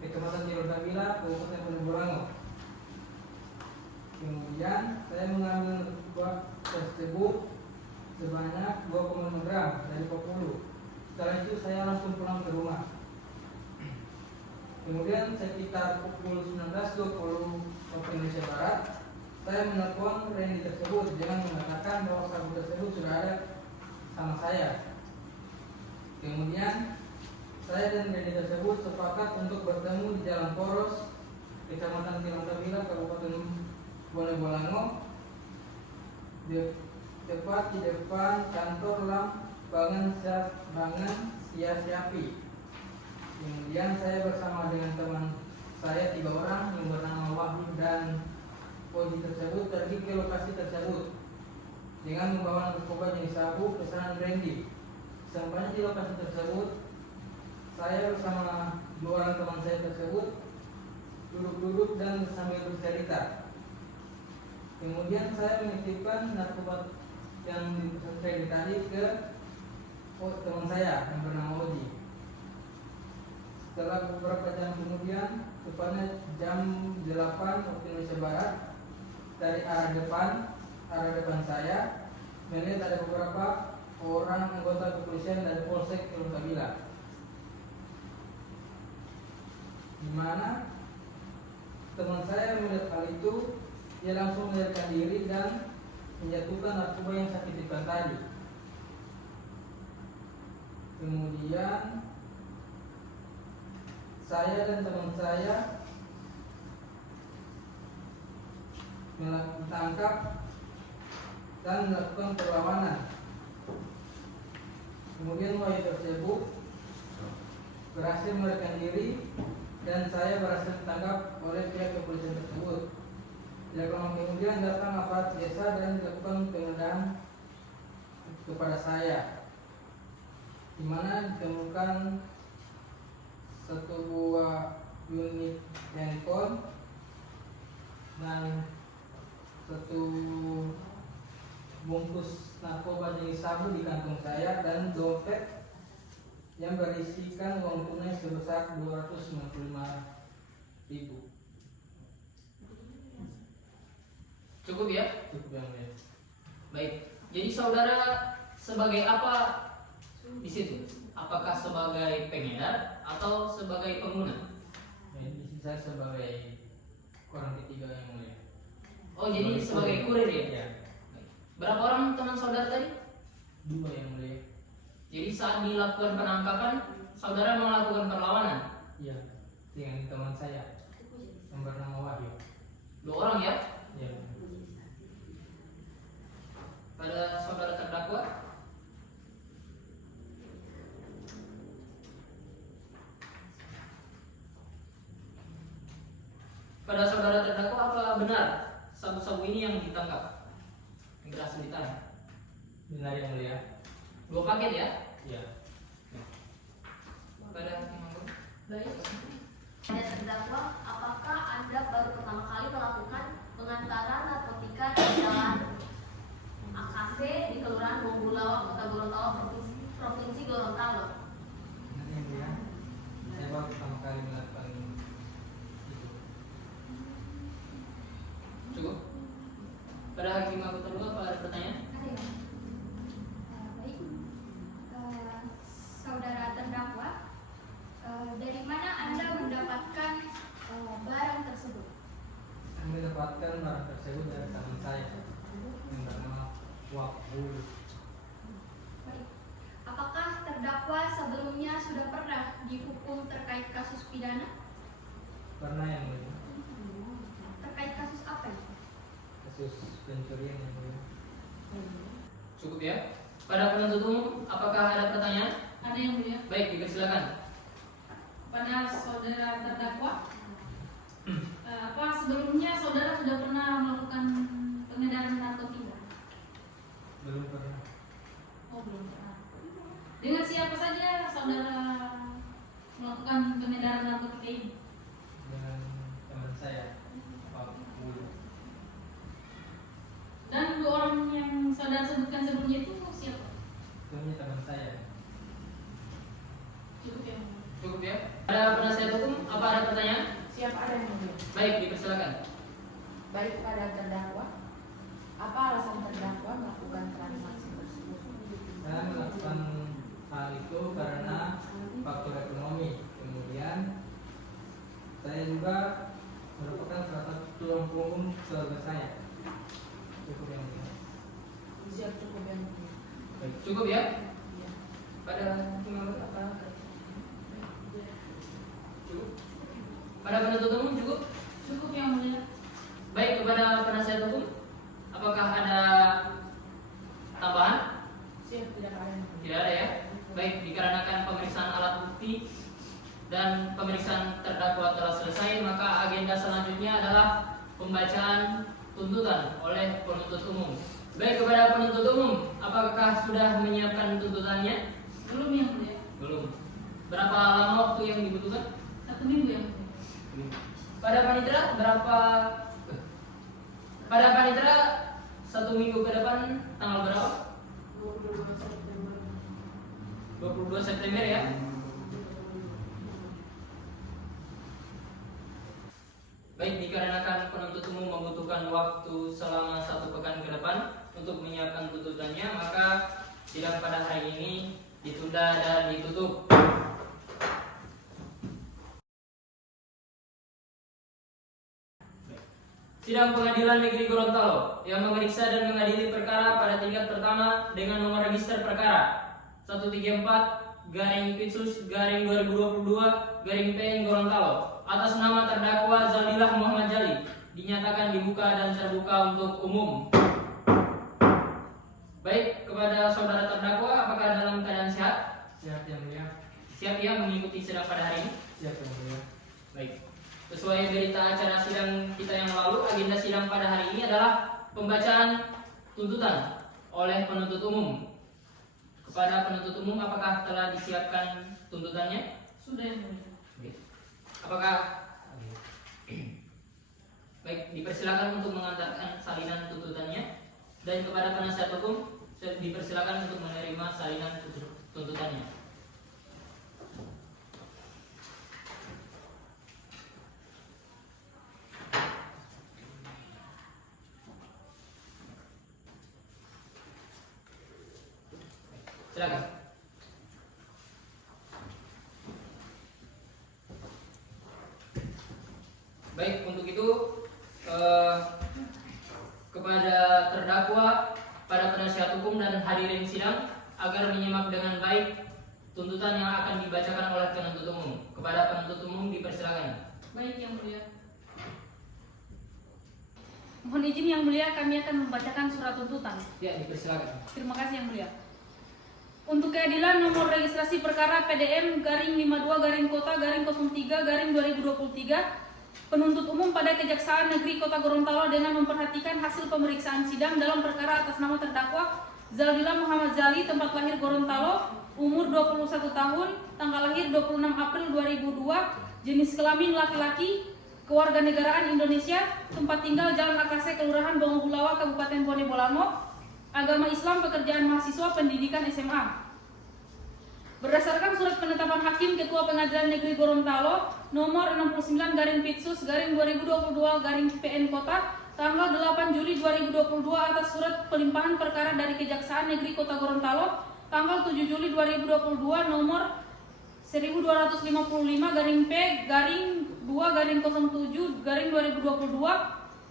Kecamatan Tirongtabila, Kabupaten Penanggulango. Kemudian saya mengambil narkoba tersebut sebanyak 2,5 gram dari Pak Pul. Setelah itu saya langsung pulang ke rumah. Kemudian sekitar pukul 19.20 waktu Indonesia Barat, saya menelpon Randy tersebut dengan mengatakan bahwa sabu tersebut sudah ada sama saya. Kemudian saya dan Randy tersebut sepakat untuk bertemu di Jalan Poros, Kecamatan Tirongtabila, Kabupaten Bonegolango, tepat di depan kantor Bangan Siapi. Kemudian saya bersama dengan teman saya 3 orang yang bernama Wahyu dan Koji tersebut pergi ke lokasi tersebut dengan membawa narkoba jenis sabu pesanan Randy. Sampainya di lokasi tersebut, saya bersama 2 orang teman saya tersebut duduk-duduk dan sambil bercerita. Kemudian saya menitipkan narkoba yang dipesan Randy tadi ke teman saya yang bernama Oji. Setelah beberapa jam kemudian, tepatnya jam 8 waktu Indonesia Barat, dari arah depan saya melihat ada beberapa orang anggota kepolisian dari Polsek Tirongtabila, di mana teman saya melihat hal itu, dia langsung melarikan diri dan menjatuhkan narkoba yang saya titipkan tadi. Kemudian saya dan teman saya ditangkap dan melakukan perlawanan. Kemudian Wahyu tersebut berhasil melarikan diri dan saya berhasil ditangkap oleh pihak kepolisian tersebut. Tidak lama kemudian datang aparat desa dan dilakukan penggeledahan kepada saya, di mana ditemukan 1 buah unit handphone dan 1 bungkus narkoba jenis sabu di kantong saya dan dompet yang berisikan uang tunai sebesar 295.000. Cukup ya? Cukup yang mulia. Baik. Jadi saudara sebagai apa di situ? Apakah sebagai pengedar atau sebagai pengguna? Di sini saya sebagai orang ketiga yang mulia. Oh, jadi sebagai kurir ya? Ya. Berapa orang teman saudara tadi? 2 yang mulia. Jadi saat dilakukan penangkapan, saudara melakukan perlawanan? Iya, dengan teman saya yang bernama Wahyu. 2 orang ya? Ya. Pada saudara terdakwa? Pada saudara terdakwa, apa benar sabu-sabu ini yang ditangkap? Yang berhasil ditangkap? Benar yang mulia. 2 paket ya? Iya. Pada Imam. Baik. Pada terdakwa, apakah Anda baru pertama kali melakukan pengantaran narkotika di jalan AKC di Kelurahan Bonggolawa, Kota Gorontalo, Provinsi Gorontalo? Benar yang mulia. Saya baru pertama kali melakukan itu. Cukup? Pada Hakim Agung Terluka, apa ada pertanyaan? Ada ya? Baik. Saudara terdakwa, dari mana Anda mendapatkan barang tersebut? Kami mendapatkan barang tersebut dari teman saya yang bernama Wahyu. Baik. Apakah terdakwa sebelumnya sudah pernah dihukum terkait kasus pidana? Pernah yang mulia. Terkait kasus apa ya? Kasus pencurian yang mulia. Cukup ya? Pada penuntut umum, apakah ada pertanyaan? Ada yang mulia. Baik, dipersilakan. Pada saudara terdakwa, apa sebelumnya saudara sudah pernah melakukan pengedaran narkotika? Belum pernah. Oh, belum pernah. Dengan siapa saja saudara melakukan pengedaran narkotika ini? Dengan teman saya Pak Bulu. Dan dua orang yang saudara sebutkan sebelumnya itu siapa? Itu teman saya. Cukup ya? Cukup ya. Ada penasihat hukum? Apa ada pertanyaan? Siap, ada yang mulia. Baik, dipersilakan. Baik kepada terdakwa, apa alasan terdakwa melakukan transaksi tersebut? Saya melakukan hal itu karena faktor ekonomi. Kemudian saya juga merupakan salah satu tulang punggung keluarga saya. Cukup yang mulia. Siap, cukup yang mulia. Baik, cukup ya. Iya. Pada apa? Cukup. Pada penuntut umum cukup. Cukup yang mulia. Baik, kepada penasihat hukum, apakah ada tambahan? Siap, tidak ada yang mulia. Tidak ada ya. Baik, dikarenakan pemeriksaan alat bukti dan pemeriksaan terdakwa telah selesai, maka agenda selanjutnya adalah pembacaan tuntutan oleh penuntut umum. Baik, kepada penuntut umum, apakah sudah menyiapkan tuntutannya? Belum yang mulia. Belum. Berapa lama waktu yang dibutuhkan? 1 minggu yang mulia. Pada panitera berapa? Pada panitera 1 minggu ke depan tanggal berapa? 22 September ya. Baik, dikarenakan penuntut umum membutuhkan waktu selama 1 pekan ke depan untuk menyiapkan tuntutannya, maka sidang pada hari ini ditunda dan ditutup. Sidang Pengadilan Negeri Gorontalo yang memeriksa dan mengadili perkara pada tingkat pertama dengan nomor register perkara 134-Pitsus-2022-PN Gorontalo atas nama terdakwa Zaldilah Muhammad Jali dinyatakan dibuka dan terbuka untuk umum. Baik, kepada saudara terdakwa, apakah dalam keadaan sehat? Siap yang mulia. Siap ya mengikuti sidang pada hari ini? Siap yang mulia. Baik. Sesuai berita acara sidang kita yang lalu, agenda sidang pada hari ini adalah pembacaan tuntutan oleh penuntut umum. Kepada penuntut umum, apakah telah disiapkan tuntutannya? Sudah yang mulia. Apakah baik, dipersilakan untuk mengantarkan salinan tuntutannya. Dan kepada penasihat hukum, dipersilakan untuk menerima salinan tuntutannya. Silakan. Baik, untuk itu kepada terdakwa, pada penasihat hukum dan hadirin sidang agar menyimak dengan baik tuntutan yang akan dibacakan oleh penuntut umum. Kepada penuntut umum dipersilakan. Baik yang mulia. Mohon izin yang mulia, kami akan membacakan surat tuntutan. Ya, dipersilakan. Terima kasih yang mulia. Untuk keadilan nomor registrasi perkara PDM garing 52 Kota 03 2023, penuntut umum pada Kejaksaan Negeri Kota Gorontalo dengan memperhatikan hasil pemeriksaan sidang dalam perkara atas nama terdakwa Zaldilah Muhammad Jali, tempat lahir Gorontalo, umur 21 tahun, tanggal lahir 26 April 2002, jenis kelamin laki-laki, kewarganegaraan Indonesia, tempat tinggal Jalan Akase, Kelurahan Bongobulawa, Kabupaten Bone Bolango, agama Islam, pekerjaan mahasiswa, pendidikan SMA. Berdasarkan surat penetapan Hakim Ketua Pengadilan Negeri Gorontalo nomor 69/Pitsus/2022/PN Kota tanggal 8 Juli 2022 atas surat pelimpahan perkara dari Kejaksaan Negeri Kota Gorontalo tanggal 7 Juli 2022 nomor 12/2/07/2022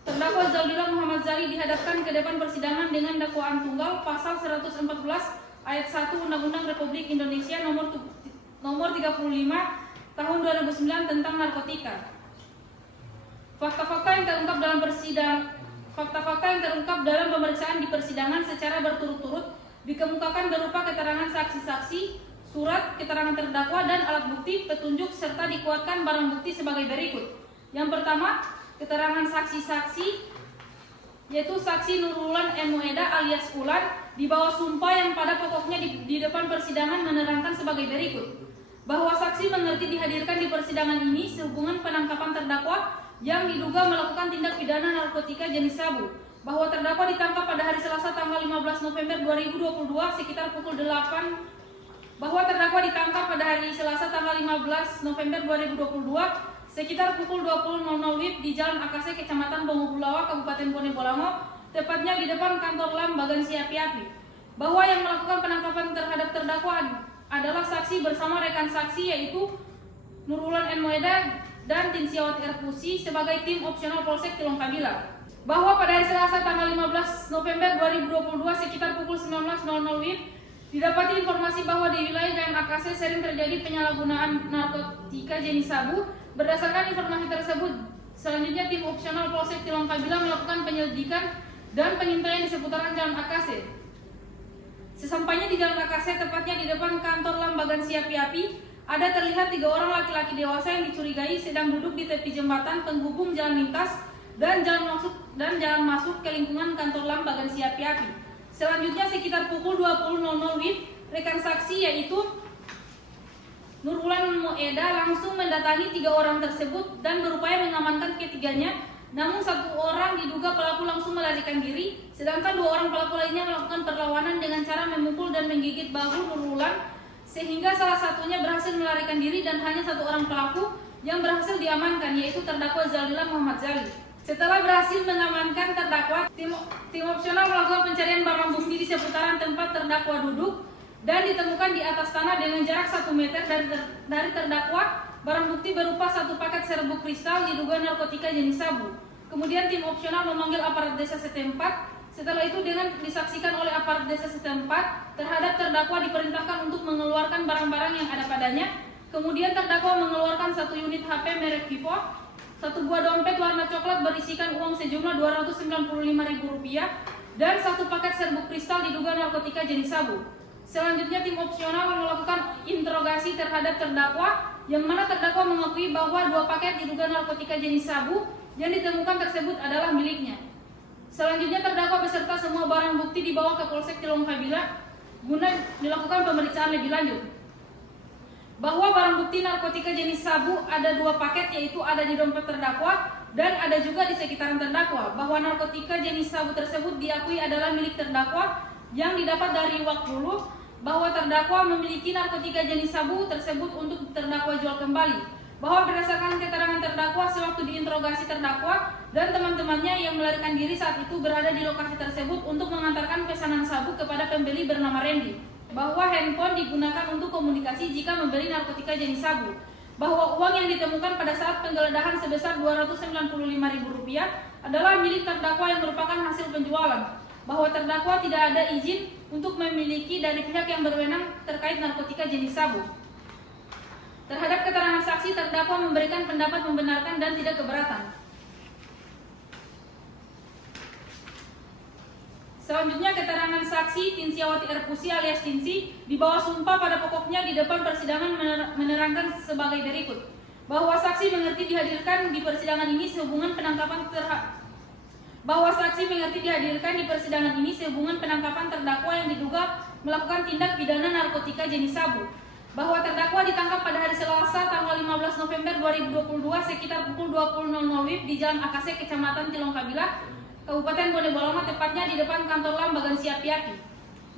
terdakwa Zaldilah Muhammad Jali dihadapkan ke depan persidangan dengan dakwaan tunggal pasal 114 ayat 1 Undang-Undang Republik Indonesia nomor 35 tahun 2009 tentang narkotika. Fakta-fakta yang terungkap dalam pemeriksaan di persidangan secara berturut-turut dikemukakan berupa keterangan saksi-saksi, surat keterangan terdakwa dan alat bukti, petunjuk serta dikuatkan barang bukti sebagai berikut. Yang pertama, keterangan saksi-saksi yaitu saksi Nurulan M. Mueda alias Ulan di bawah sumpah yang pada pokoknya di depan persidangan menerangkan sebagai berikut. Bahwa saksi mengerti dihadirkan di persidangan ini sehubungan penangkapan terdakwa yang diduga melakukan tindak pidana narkotika jenis sabu. Bahwa terdakwa ditangkap pada hari Selasa tanggal 15 November 2022 sekitar pukul 8. Bahwa terdakwa ditangkap pada hari Selasa tanggal 15 November 2022 sekitar pukul 20.00 WIB di Jalan Akase, Kecamatan Bongobulawa, Kabupaten Bone Bolango, tepatnya di depan kantor LAM Bagansi Api-Api. Bahwa yang melakukan penangkapan terhadap terdakwa adalah saksi bersama rekan saksi yaitu Nurulan N. Moeda dan Tinsiawati Erpusi sebagai tim opsional Polsek Tilongkabila. Bahwa pada hari Selasa tanggal 15 November 2022 sekitar pukul 19.00 WIB didapati informasi bahwa di wilayah Jalan Akase sering terjadi penyalahgunaan narkotika jenis sabu. Berdasarkan informasi tersebut, selanjutnya tim opsional Polsek Tilongkabila melakukan penyelidikan dan pengintaian di seputaran Jalan Akase. Sesampainya di Jalan Akase, tepatnya di depan kantor LAM Bagansi Api-Api, ada terlihat 3 orang laki-laki dewasa yang dicurigai sedang duduk di tepi jembatan penghubung jalan lintas dan jalan masuk ke lingkungan kantor LAM Bagansi Api-Api. Selanjutnya sekitar pukul 20.00 WIB, rekan saksi yaitu Nurulan Moeda langsung mendatangi 3 orang tersebut dan berupaya mengamankan ketiganya. Namun 1 orang diduga pelaku langsung melarikan diri, sedangkan 2 orang pelaku lainnya melakukan perlawanan dengan cara memukul dan menggigit bahu Nurulan, sehingga salah satunya berhasil melarikan diri dan hanya 1 orang pelaku yang berhasil diamankan, yaitu terdakwa Zalilah Muhammad Zali. Setelah berhasil mengamankan terdakwa, tim opsional melakukan pencarian barang bukti di seputaran tempat terdakwa duduk dan ditemukan di atas tanah dengan jarak 1 meter dari terdakwa barang bukti berupa 1 paket serbuk kristal diduga narkotika jenis sabu. Kemudian tim opsional memanggil aparat desa setempat. Setelah itu dengan disaksikan oleh aparat desa setempat, terhadap terdakwa diperintahkan untuk mengeluarkan barang-barang yang ada padanya. Kemudian terdakwa mengeluarkan 1 unit HP merek Vivo, 1 buah dompet warna coklat berisikan uang sejumlah Rp295.000 dan 1 paket serbuk kristal diduga narkotika jenis sabu. Selanjutnya tim opsional melakukan interogasi terhadap terdakwa, yang mana terdakwa mengakui bahwa 2 paket diduga narkotika jenis sabu yang ditemukan tersebut adalah miliknya. Selanjutnya terdakwa beserta semua barang bukti dibawa ke Polsek Tilongkabila guna dilakukan pemeriksaan lebih lanjut. Bahwa barang bukti narkotika jenis sabu ada 2 paket, yaitu ada di dompet terdakwa dan ada juga di sekitaran terdakwa. Bahwa narkotika jenis sabu tersebut diakui adalah milik terdakwa yang didapat dari Wakwulu. Bahwa terdakwa memiliki narkotika jenis sabu tersebut untuk terdakwa jual kembali. Bahwa berdasarkan keterangan terdakwa sewaktu diinterogasi terdakwa dan teman-temannya yang melarikan diri saat itu berada di lokasi tersebut untuk mengantarkan pesanan sabu kepada pembeli bernama Randy. Bahwa handphone digunakan untuk komunikasi jika membeli narkotika jenis sabu. Bahwa uang yang ditemukan pada saat penggeledahan sebesar Rp295.000 adalah milik terdakwa yang merupakan hasil penjualan. Bahwa terdakwa tidak ada izin untuk memiliki dari pihak yang berwenang terkait narkotika jenis sabu. Terhadap keterangan saksi, terdakwa memberikan pendapat membenarkan dan tidak keberatan. Selanjutnya keterangan saksi Tinsiawati Erpusi alias Tinsi di bawah sumpah pada pokoknya di depan persidangan menerangkan sebagai berikut. Bahwa saksi mengerti dihadirkan di persidangan ini sehubungan penangkapan terdakwa yang diduga melakukan tindak pidana narkotika jenis sabu. Bahwa terdakwa ditangkap pada hari Selasa tanggal 15 November 2022 sekitar pukul 20.00 WIB di Jalan Akase, Kecamatan Tilongkabila, Kabupaten Bone Bolango, tepatnya di depan kantor LAM Bagansi Api-Api.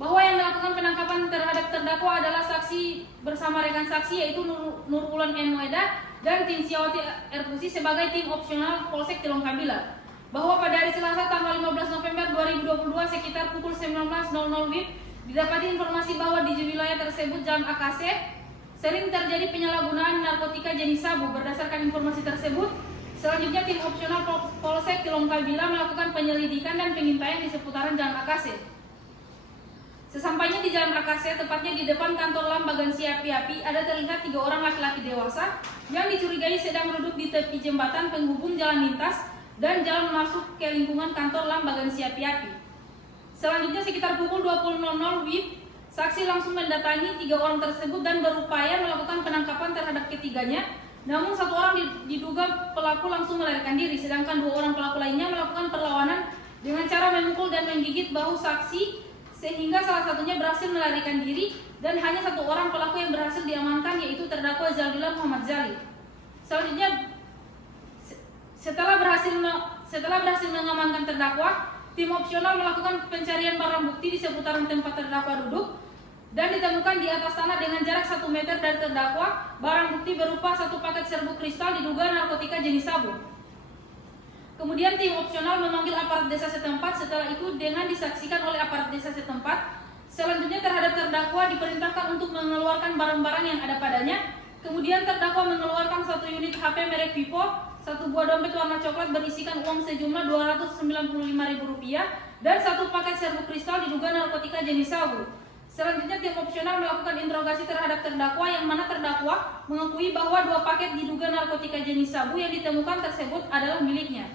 Bahwa yang melakukan penangkapan terhadap terdakwa adalah saksi bersama rekan saksi yaitu Nurulan N. Moeda dan Tinsiawati Erpusi sebagai tim opsional Polsek Tilongkabila. Bahwa pada hari Selasa tanggal 15 November 2022 sekitar pukul 19.00 WIB didapati informasi bahwa di wilayah tersebut Jalan Akase sering terjadi penyalahgunaan narkotika jenis sabu. Berdasarkan informasi tersebut, selanjutnya tim opsional Polsek Tilongkabila melakukan penyelidikan dan pengintaian di seputaran Jalan Akase. Sesampainya di Jalan Akase, tepatnya di depan kantor LAM Bagansi Api-Api, ada terlihat 3 orang laki-laki dewasa yang dicurigai sedang duduk di tepi jembatan penghubung jalan lintas dan jalan masuk ke lingkungan kantor LAM Bagansi Api-Api. Selanjutnya sekitar pukul 20.00 WIB, saksi langsung mendatangi 3 orang tersebut dan berupaya melakukan penangkapan terhadap ketiganya. Namun 1 orang diduga pelaku langsung melarikan diri, sedangkan 2 orang pelaku lainnya melakukan perlawanan dengan cara memukul dan menggigit bahu saksi sehingga salah satunya berhasil melarikan diri dan hanya satu orang pelaku yang berhasil diamankan, yaitu terdakwa Zaldila Muhammad Zali. Selanjutnya, setelah berhasil mengamankan terdakwa, tim opsional melakukan pencarian barang bukti di seputaran tempat terdakwa duduk dan ditemukan di atas tanah dengan jarak 1 meter dari terdakwa barang bukti berupa 1 paket serbuk kristal diduga narkotika jenis sabu. Kemudian tim opsional memanggil aparat desa setempat. Setelah itu dengan disaksikan oleh aparat desa setempat, selanjutnya terhadap terdakwa diperintahkan untuk mengeluarkan barang-barang yang ada padanya. Kemudian terdakwa mengeluarkan 1 unit HP merek Vivo, 1 buah dompet warna coklat berisikan uang sejumlah Rp295.000 dan 1 paket serbuk kristal diduga narkotika jenis sabu. Selanjutnya tim opsional melakukan interogasi terhadap terdakwa, yang mana terdakwa mengakui bahwa 2 paket diduga narkotika jenis sabu yang ditemukan tersebut adalah miliknya.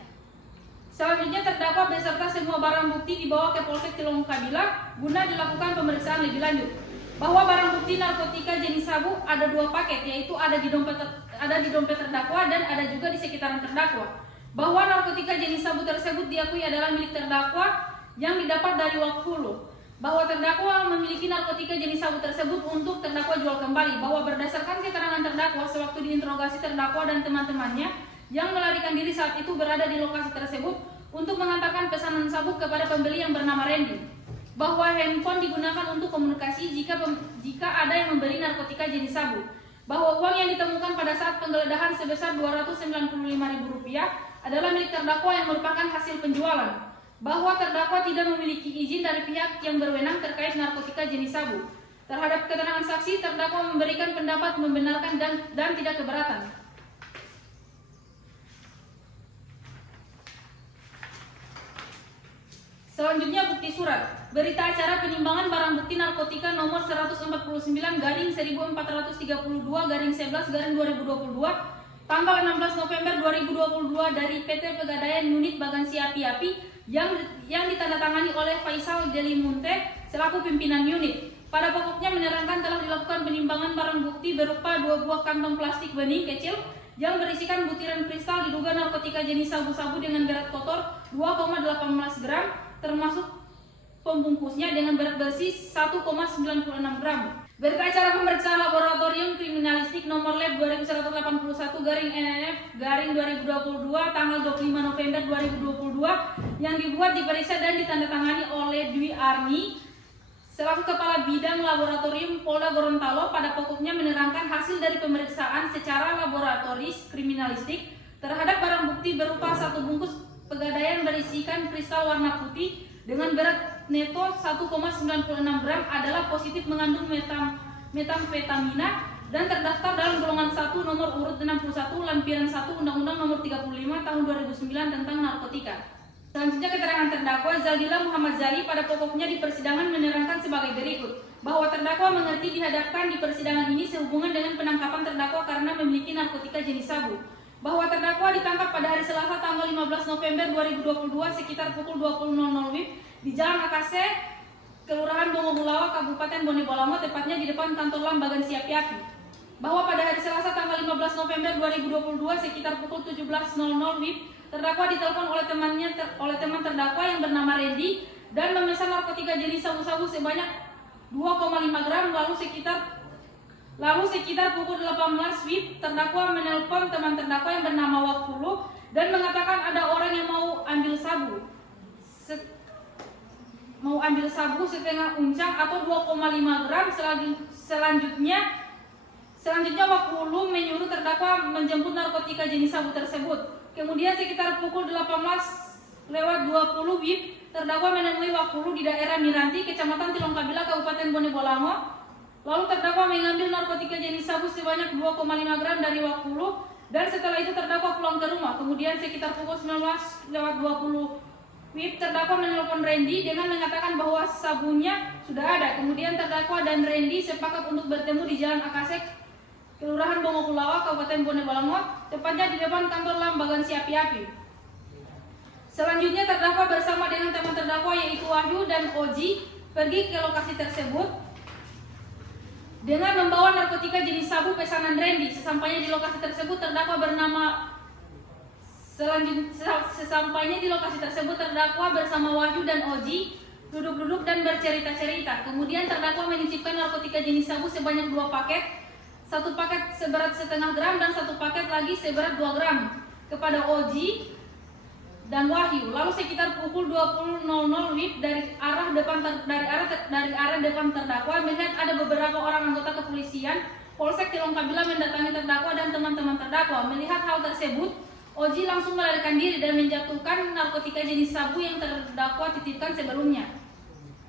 Selanjutnya terdakwa beserta semua barang bukti dibawa ke Polsek Cilongkabila guna dilakukan pemeriksaan lebih lanjut. Bahwa barang bukti narkotika jenis sabu ada 2 paket, yaitu ada di dompet terdakwa dan ada juga di sekitaran terdakwa. Bahwa narkotika jenis sabu tersebut diakui adalah milik terdakwa yang didapat dari Wakhulu. Bahwa terdakwa memiliki narkotika jenis sabu tersebut untuk terdakwa jual kembali. Bahwa berdasarkan keterangan terdakwa sewaktu diinterogasi terdakwa dan teman-temannya yang melarikan diri saat itu berada di lokasi tersebut untuk mengantarkan pesanan sabu kepada pembeli yang bernama Randy. Bahwa handphone digunakan untuk komunikasi jika ada yang membeli narkotika jenis sabu. Bahwa uang yang ditemukan pada saat penggeledahan sebesar Rp295.000 adalah milik terdakwa yang merupakan hasil penjualan. Bahwa terdakwa tidak memiliki izin dari pihak yang berwenang terkait narkotika jenis sabu. Terhadap keterangan saksi, terdakwa memberikan pendapat membenarkan dan tidak keberatan. Selanjutnya bukti surat. Berita acara penimbangan barang bukti narkotika nomor 149/1432/11/2022 tanggal 16 November 2022 dari PT Pegadaian Unit Bagansi Api-Api yang ditandatangani oleh Faisal Delimunte selaku pimpinan unit. Pada pokoknya menerangkan telah dilakukan penimbangan barang bukti berupa 2 buah kantong plastik bening kecil yang berisikan butiran kristal diduga narkotika jenis sabu-sabu dengan berat kotor 2,18 gram, termasuk pembungkusnya dengan berat bersih 1,96 gram. Berita acara pemeriksaan laboratorium kriminalistik nomor lab 2181-NNF-2022 tanggal 25 November 2022 yang dibuat, diperiksa dan ditandatangani oleh Dwi Arni selaku Kepala Bidang Laboratorium Polda Gorontalo. Pada pokoknya menerangkan hasil dari pemeriksaan secara laboratoris kriminalistik terhadap barang bukti berupa 1 bungkus Pegadaian berisikan kristal warna putih dengan berat neto 1,96 gram adalah positif mengandung metamfetamina dan terdaftar dalam golongan 1 nomor urut 61 lampiran 1 Undang-Undang nomor 35 tahun 2009 tentang narkotika. Selanjutnya keterangan terdakwa Zaldila Muhammad Zali pada pokoknya di persidangan menerangkan sebagai berikut. Bahwa terdakwa mengerti dihadapkan di persidangan ini sehubungan dengan penangkapan terdakwa karena memiliki narkotika jenis sabu. Bahwa terdakwa ditangkap pada hari Selasa tanggal 15 November 2022 sekitar pukul 20.00 WIB di Jalan Akase, Kelurahan Bongogulawa, Kabupaten Bone Bolango, tepatnya di depan kantor Lam Bagansi Api-Api. Bahwa pada hari Selasa tanggal 15 November 2022 sekitar pukul 17.00 WIB, terdakwa ditelepon oleh teman terdakwa yang bernama Randy dan memesan narkotika jenis sabu-sabu sebanyak 2,5 gram. Lalu sekitar pukul 18 WIB, terdakwa menelpon teman terdakwa yang bernama Wakhulu dan mengatakan ada orang yang mau ambil sabu setengah uncang atau 2,5 gram. Selanjutnya Wakhulu menyuruh terdakwa menjemput narkotika jenis sabu tersebut. Kemudian sekitar pukul 18:20 WIB, terdakwa menemui Wakhulu di daerah Miranti, Kecamatan Cilongkabila, Kabupaten Bone Bolango. Lalu terdakwa mengambil narkotika jenis sabu sebanyak 2,5 gram dari Wakhulu dan setelah itu terdakwa pulang ke rumah. Kemudian sekitar pukul 19:20 WIB, terdakwa menelpon Randy dengan mengatakan bahwa sabunya sudah ada. Kemudian terdakwa dan Randy sepakat untuk bertemu di Jalan Akasek, Kelurahan Bongogulawa, Kabupaten Bone Bolango, tepatnya di depan kantor Lam Bagansi Api-Api. Selanjutnya terdakwa bersama dengan teman terdakwa yaitu Wahyu dan Oji pergi ke lokasi tersebut dengan membawa narkotika jenis sabu pesanan Randy. Sesampainya di lokasi tersebut terdakwa bersama Wahyu dan Oji duduk-duduk dan bercerita-cerita. Kemudian terdakwa menyisipkan narkotika jenis sabu sebanyak 2 paket, 1 paket seberat setengah gram dan 1 paket lagi seberat 2 gram kepada Oji dan Wahyu. Lalu sekitar pukul 20.00 WIB dari arah depan terdakwa melihat ada beberapa orang anggota kepolisian Polsek Tilongkabila mendatangi terdakwa dan teman-teman terdakwa. Melihat hal tersebut, Oji langsung melarikan diri dan menjatuhkan narkotika jenis sabu yang terdakwa titipkan sebelumnya.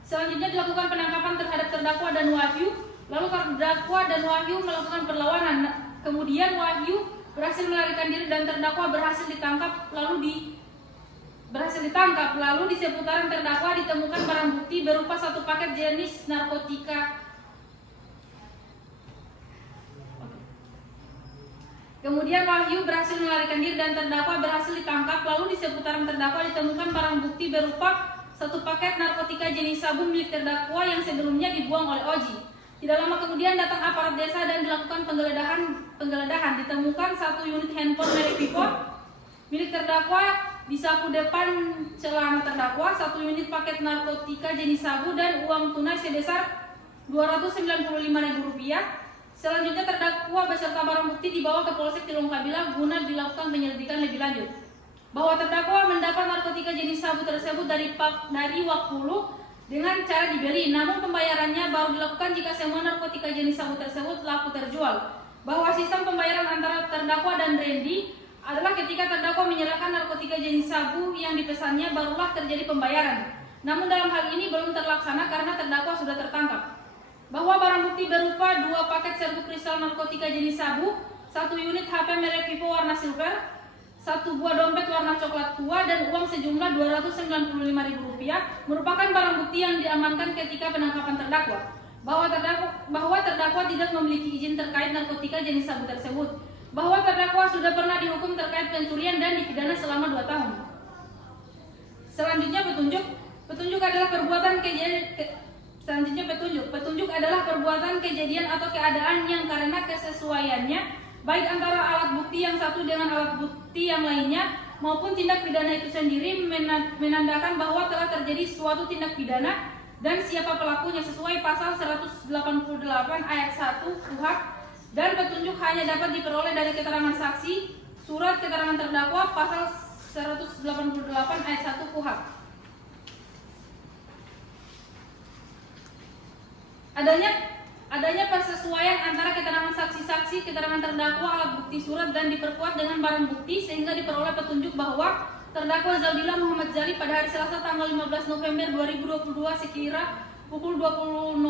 Selanjutnya dilakukan penangkapan terhadap terdakwa dan Wahyu. Lalu terdakwa dan Wahyu melakukan perlawanan. Kemudian Wahyu berhasil melarikan diri dan terdakwa berhasil ditangkap. Lalu di seputaran terdakwa ditemukan barang bukti berupa 1 paket jenis narkotika. Kemudian Wahyu berhasil melarikan diri dan terdakwa berhasil ditangkap. Lalu di seputaran terdakwa ditemukan barang bukti berupa 1 paket narkotika jenis sabu milik terdakwa yang sebelumnya dibuang oleh Oji. Tidak lama kemudian datang aparat desa dan dilakukan penggeledahan. Ditemukan 1 unit handphone merek Vivo milik terdakwa di saku depan celana terdakwa, 1 unit paket narkotika jenis sabu dan uang tunai sebesar Rp295.000. Selanjutnya terdakwa beserta barang bukti dibawa ke Polsek Tilongkabila guna dilakukan penyelidikan lebih lanjut. Bahwa terdakwa mendapat narkotika jenis sabu tersebut dari Wakulu dengan cara dibeli, namun pembayarannya baru dilakukan jika semua narkotika jenis sabu tersebut laku terjual. Bahwa sistem pembayaran antara terdakwa dan Randy adalah ketika terdakwa menyerahkan narkotika jenis sabu yang dipesannya barulah terjadi pembayaran. Namun dalam hal ini belum terlaksana karena terdakwa sudah tertangkap. Bahwa barang bukti berupa 2 paket serbuk kristal narkotika jenis sabu, 1 unit HP merek Vivo warna silver, 1 buah dompet warna coklat tua dan uang sejumlah Rp295.000 merupakan barang bukti yang diamankan ketika penangkapan terdakwa. Bahwa terdakwa tidak memiliki izin terkait narkotika jenis sabu tersebut. Bahwa terdakwa sudah pernah dihukum terkait pencurian dan dipidana selama 2 tahun. Selanjutnya petunjuk adalah perbuatan kejadian atau keadaan yang karena kesesuaiannya baik antara alat bukti yang satu dengan alat bukti yang lainnya maupun tindak pidana itu sendiri menandakan bahwa telah terjadi suatu tindak pidana dan siapa pelakunya sesuai pasal 188 ayat 1 KUHP, dan petunjuk hanya dapat diperoleh dari keterangan saksi, surat keterangan terdakwa pasal 188 ayat 1 KUHP. Adanya persesuaian antara keterangan saksi-saksi, keterangan terdakwa, alat bukti surat dan diperkuat dengan barang bukti sehingga diperoleh petunjuk bahwa terdakwa Zaldillah Muhammad Jali pada hari Selasa tanggal 15 November 2022 sekira pukul 20.00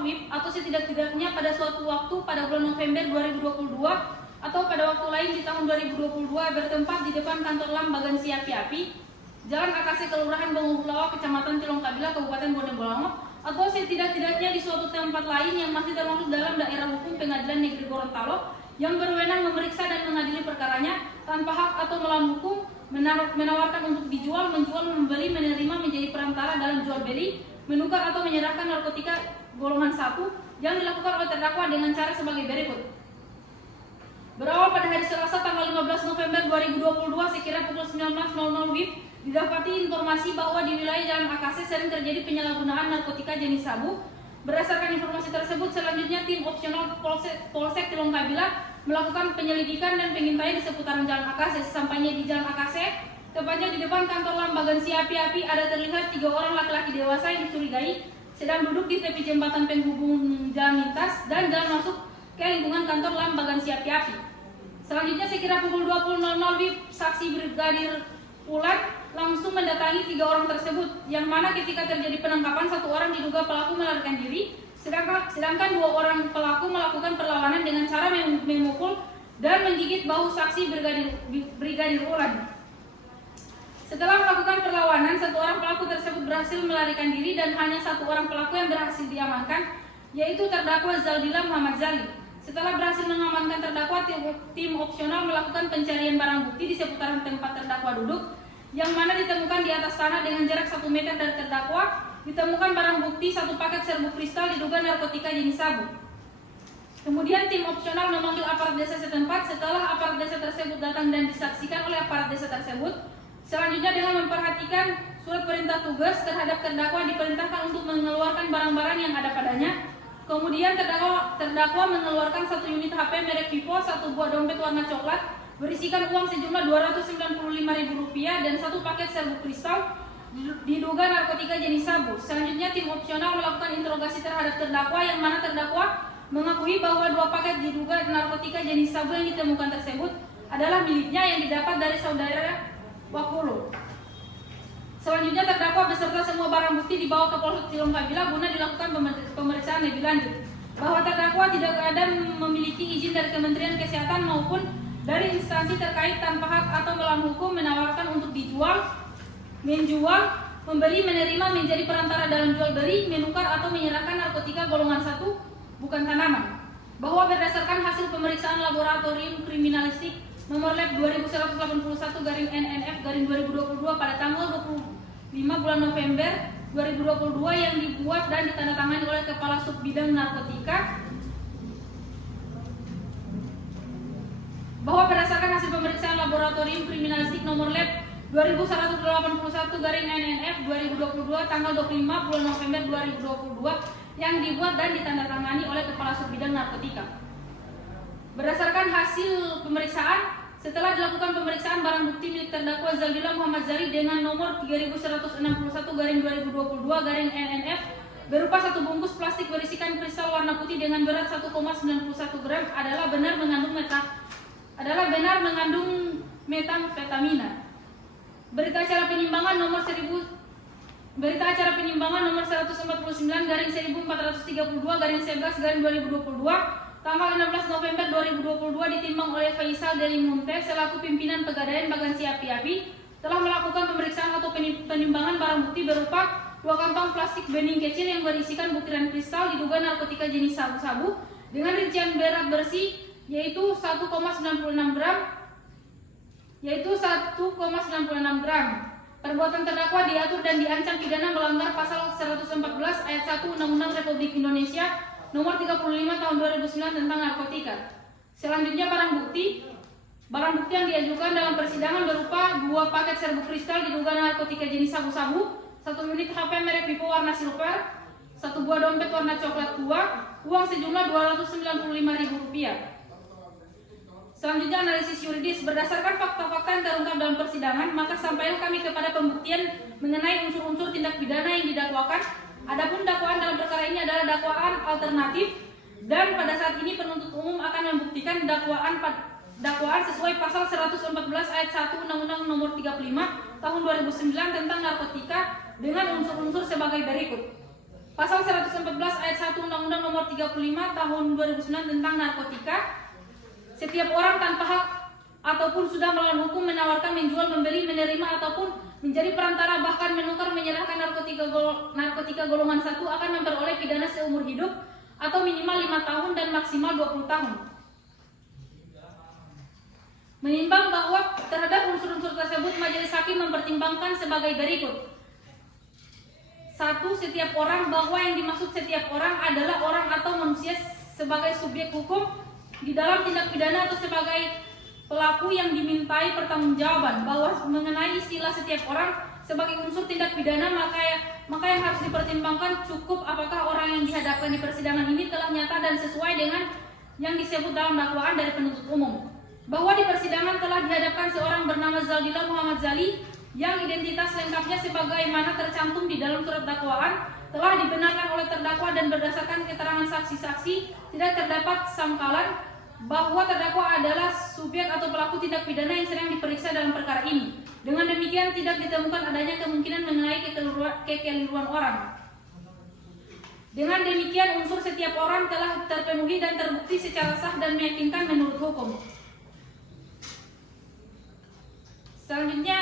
WIB atau setidak-tidaknya pada suatu waktu pada bulan November 2022 atau pada waktu lain di tahun 2022 bertempat di depan kantor Lambagan Siapi-Api, Jalan Akase Kelurahan Bangubulawa, Kecamatan Tilongkabila, Kabupaten Bonebolongo, atau setidak-tidaknya di suatu tempat lain yang masih termasuk dalam daerah hukum Pengadilan Negeri Gorontalo yang berwenang memeriksa dan mengadili perkaranya tanpa hak atau melawan hukum, menawarkan untuk dijual, menjual, membeli, menerima, menjadi perantara dalam jual beli, menukar atau menyerahkan narkotika golongan 1 yang dilakukan oleh terdakwa dengan cara sebagai berikut. Berawal pada hari Selasa tanggal 15 November 2022 sekira pukul 19.00 WIB, didapati informasi bahwa di wilayah Jalan Akase sering terjadi penyalahgunaan narkotika jenis sabu. Berdasarkan informasi tersebut, selanjutnya tim opsional Polsek Tilongkabila melakukan penyelidikan dan pengintaian di seputaran Jalan Akase. Sesampainya di Jalan Akase, tepatnya di depan kantor Lambagan Siapi-Api, ada terlihat 3 orang laki-laki dewasa yang dicurigai sedang duduk di tepi jembatan penghubung jalan lintas dan jalan masuk ke lingkungan kantor Lambagan Siapi-Api. Selanjutnya sekira pukul 20.00 WIB, saksi Brigadir Ulan langsung mendatangi 3 orang tersebut, yang mana ketika terjadi penangkapan 1 orang diduga pelaku melarikan diri, sedangkan 2 orang pelaku melakukan perlawanan dengan cara memukul dan menggigit bahu saksi Brigadir Ulan. Setelah melakukan perlawanan, 1 orang pelaku tersebut berhasil melarikan diri dan hanya 1 orang pelaku yang berhasil diamankan, yaitu terdakwa Zaldillah Muhammad Jali. Setelah berhasil mengamankan terdakwa, tim opsional melakukan pencarian barang bukti di seputaran tempat terdakwa duduk, yang mana ditemukan di atas tanah dengan jarak 1 meter dari terdakwa. Ditemukan barang bukti 1 paket serbuk kristal diduga narkotika jenis sabu. Kemudian tim opsional memanggil aparat desa setempat. Setelah aparat desa tersebut datang dan disaksikan oleh aparat desa tersebut, selanjutnya dengan memperhatikan surat perintah tugas terhadap terdakwa diperintahkan untuk mengeluarkan barang-barang yang ada padanya. Kemudian terdakwa mengeluarkan 1 unit HP merek Vivo, 1 buah dompet warna coklat berisikan uang sejumlah Rp295.000 dan 1 paket serbuk kristal diduga narkotika jenis sabu. Selanjutnya tim opsional melakukan interogasi terhadap terdakwa yang mana terdakwa mengakui bahwa 2 paket diduga narkotika jenis sabu yang ditemukan tersebut adalah miliknya yang didapat dari saudara Wakulo. Selanjutnya terdakwa beserta semua barang bukti dibawa ke Polsek Cilongkabila guna dilakukan pemeriksaan lebih lanjut. Bahwa terdakwa tidak ada memiliki izin dari Kementerian Kesehatan maupun dari instansi terkait tanpa hak atau melawan hukum menawarkan untuk dijual, menjual, membeli, menerima, menjadi perantara dalam jual beli, menukar atau menyerahkan narkotika golongan 1 bukan tanaman. Bahwa berdasarkan hasil pemeriksaan laboratorium kriminalistik nomor lab 2181-NNF-2022 pada tanggal 25 bulan November 2022 yang dibuat dan ditandatangani oleh Kepala Subbidang Narkotika, bahwa berdasarkan hasil pemeriksaan laboratorium kriminalistik nomor lab 2181-NNF-2022 tanggal 25 bulan November 2022 yang dibuat dan ditandatangani oleh Kepala Subbidang Narkotika. Berdasarkan hasil pemeriksaan, setelah dilakukan pemeriksaan barang bukti milik terdakwa Zaldila Muhammad Zari dengan nomor 3161-2022-NNF berupa 1 bungkus plastik berisikan kristal warna putih dengan berat 1,91 gram adalah benar mengandung metamfetamina. Berita acara penimbangan nomor 149/1432/1432/11/2022 tanggal 16 November 2022 ditimbang oleh Faisal Deli Munte selaku pimpinan Pegadaian Bagansi Api-Api telah melakukan pemeriksaan atau penimbangan barang bukti berupa 2 kantong plastik bening kecil yang berisikan butiran kristal diduga narkotika jenis sabu-sabu dengan rincian berat bersih yaitu 1,96 gram. Perbuatan terdakwa diatur dan diancam pidana melanggar pasal 114 ayat 1 Undang-Undang Republik Indonesia Nomor 35 Tahun 2009 tentang narkotika. Selanjutnya barang bukti yang diajukan dalam persidangan berupa 2 paket serbuk kristal diduga narkotika jenis sabu-sabu, 1 unit HP merek Vivo warna silver, 1 buah dompet warna coklat tua, uang sejumlah Rp295.000. Selanjutnya analisis yuridis berdasarkan fakta-fakta yang terungkap dalam persidangan, maka sampailah kami kepada pembuktian mengenai unsur-unsur tindak pidana yang didakwakan. Adapun dakwaan dalam perkara ini adalah dakwaan alternatif dan pada saat ini penuntut umum akan membuktikan dakwaan sesuai pasal 114 ayat 1 Undang-Undang Nomor 35 Tahun 2009 tentang narkotika dengan unsur-unsur sebagai berikut. Pasal 114 ayat 1 Undang-Undang Nomor 35 Tahun 2009 tentang narkotika, setiap orang tanpa hak ataupun sudah melawan hukum menawarkan, menjual, membeli, menerima ataupun menjadi perantara bahkan menukar menyerahkan narkotika golongan 1 akan memperoleh pidana seumur hidup atau minimal 5 tahun dan maksimal 20 tahun. Menimbang bahwa terhadap unsur-unsur tersebut majelis hakim mempertimbangkan sebagai berikut. 1. Setiap orang, bahwa yang dimaksud setiap orang adalah orang atau manusia sebagai subjek hukum di dalam tindak pidana atau sebagai pelaku yang dimintai pertanggungjawaban. Bahwa mengenai istilah setiap orang sebagai unsur tindak pidana maka yang harus dipertimbangkan cukup apakah orang yang dihadapkan di persidangan ini telah nyata dan sesuai dengan yang disebut dalam dakwaan dari penuntut umum. Bahwa di persidangan telah dihadapkan seorang bernama Zaldila Muhammad Zali yang identitas lengkapnya sebagaimana tercantum di dalam surat dakwaan telah dibenarkan oleh terdakwa dan berdasarkan keterangan saksi-saksi tidak terdapat sangkalan bahwa terdakwa adalah subjek atau pelaku tindak pidana yang sedang diperiksa dalam perkara ini. Dengan demikian tidak ditemukan adanya kemungkinan mengenai kekeliruan orang. Dengan demikian unsur setiap orang telah terpenuhi dan terbukti secara sah dan meyakinkan menurut hukum. Selanjutnya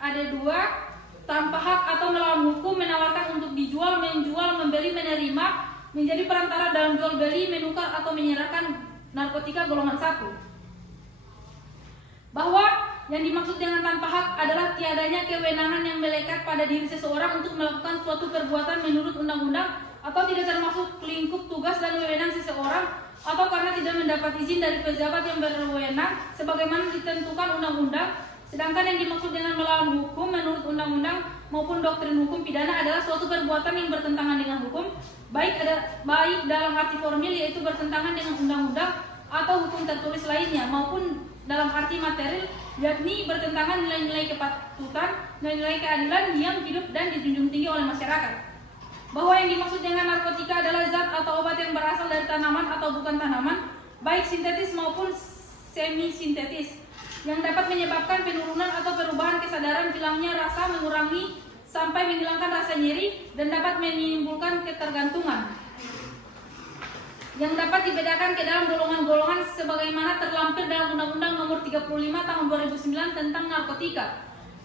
ada 2, tanpa hak atau melawan hukum menawarkan untuk dijual, menjual, membeli, menerima, menjadi perantara dalam jual beli, menukar atau menyerahkan narkotika golongan 1. Bahwa yang dimaksud dengan tanpa hak adalah tiadanya kewenangan yang melekat pada diri seseorang untuk melakukan suatu perbuatan menurut undang-undang atau tidak termasuk lingkup tugas dan wewenang seseorang atau karena tidak mendapat izin dari pejabat yang berwenang sebagaimana ditentukan undang-undang. Sedangkan yang dimaksud dengan melawan hukum menurut undang-undang maupun doktrin hukum pidana adalah suatu perbuatan yang bertentangan dengan hukum, baik dalam arti formil yaitu bertentangan dengan undang-undang atau hukum tertulis lainnya, maupun dalam arti material yakni bertentangan nilai-nilai kepatutan, nilai-nilai keadilan yang hidup dan dijunjung tinggi oleh masyarakat. Bahwa yang dimaksud dengan narkotika adalah zat atau obat yang berasal dari tanaman atau bukan tanaman, baik sintetis maupun semi-sintetis, yang dapat menyebabkan penurunan atau perubahan kesadaran, hilangnya rasa, mengurangi sampai menghilangkan rasa nyeri, dan dapat menimbulkan ketergantungan, yang dapat dibedakan ke dalam golongan-golongan sebagaimana terlampir dalam Undang-Undang Nomor 35 Tahun 2009 tentang narkotika.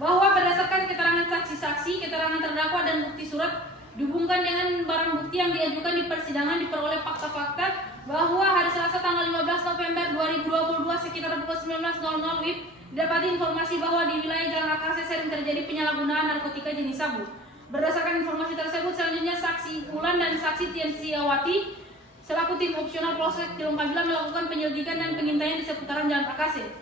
Bahwa berdasarkan keterangan saksi-saksi, keterangan terdakwa dan bukti surat dihubungkan dengan barang bukti yang diajukan di persidangan, diperoleh fakta-fakta bahwa hari Selasa tanggal 15 November 2022 sekitar pukul 19.00 WIB didapati informasi bahwa di wilayah Jalan Akase sering terjadi penyalahgunaan narkotika jenis sabu. Berdasarkan informasi tersebut, selanjutnya saksi Ulan dan saksi Tian Siawati selaku tim opsional Polsek Tilong Kabila melakukan penyelidikan dan pengintaian di seputaran Jalan Akase.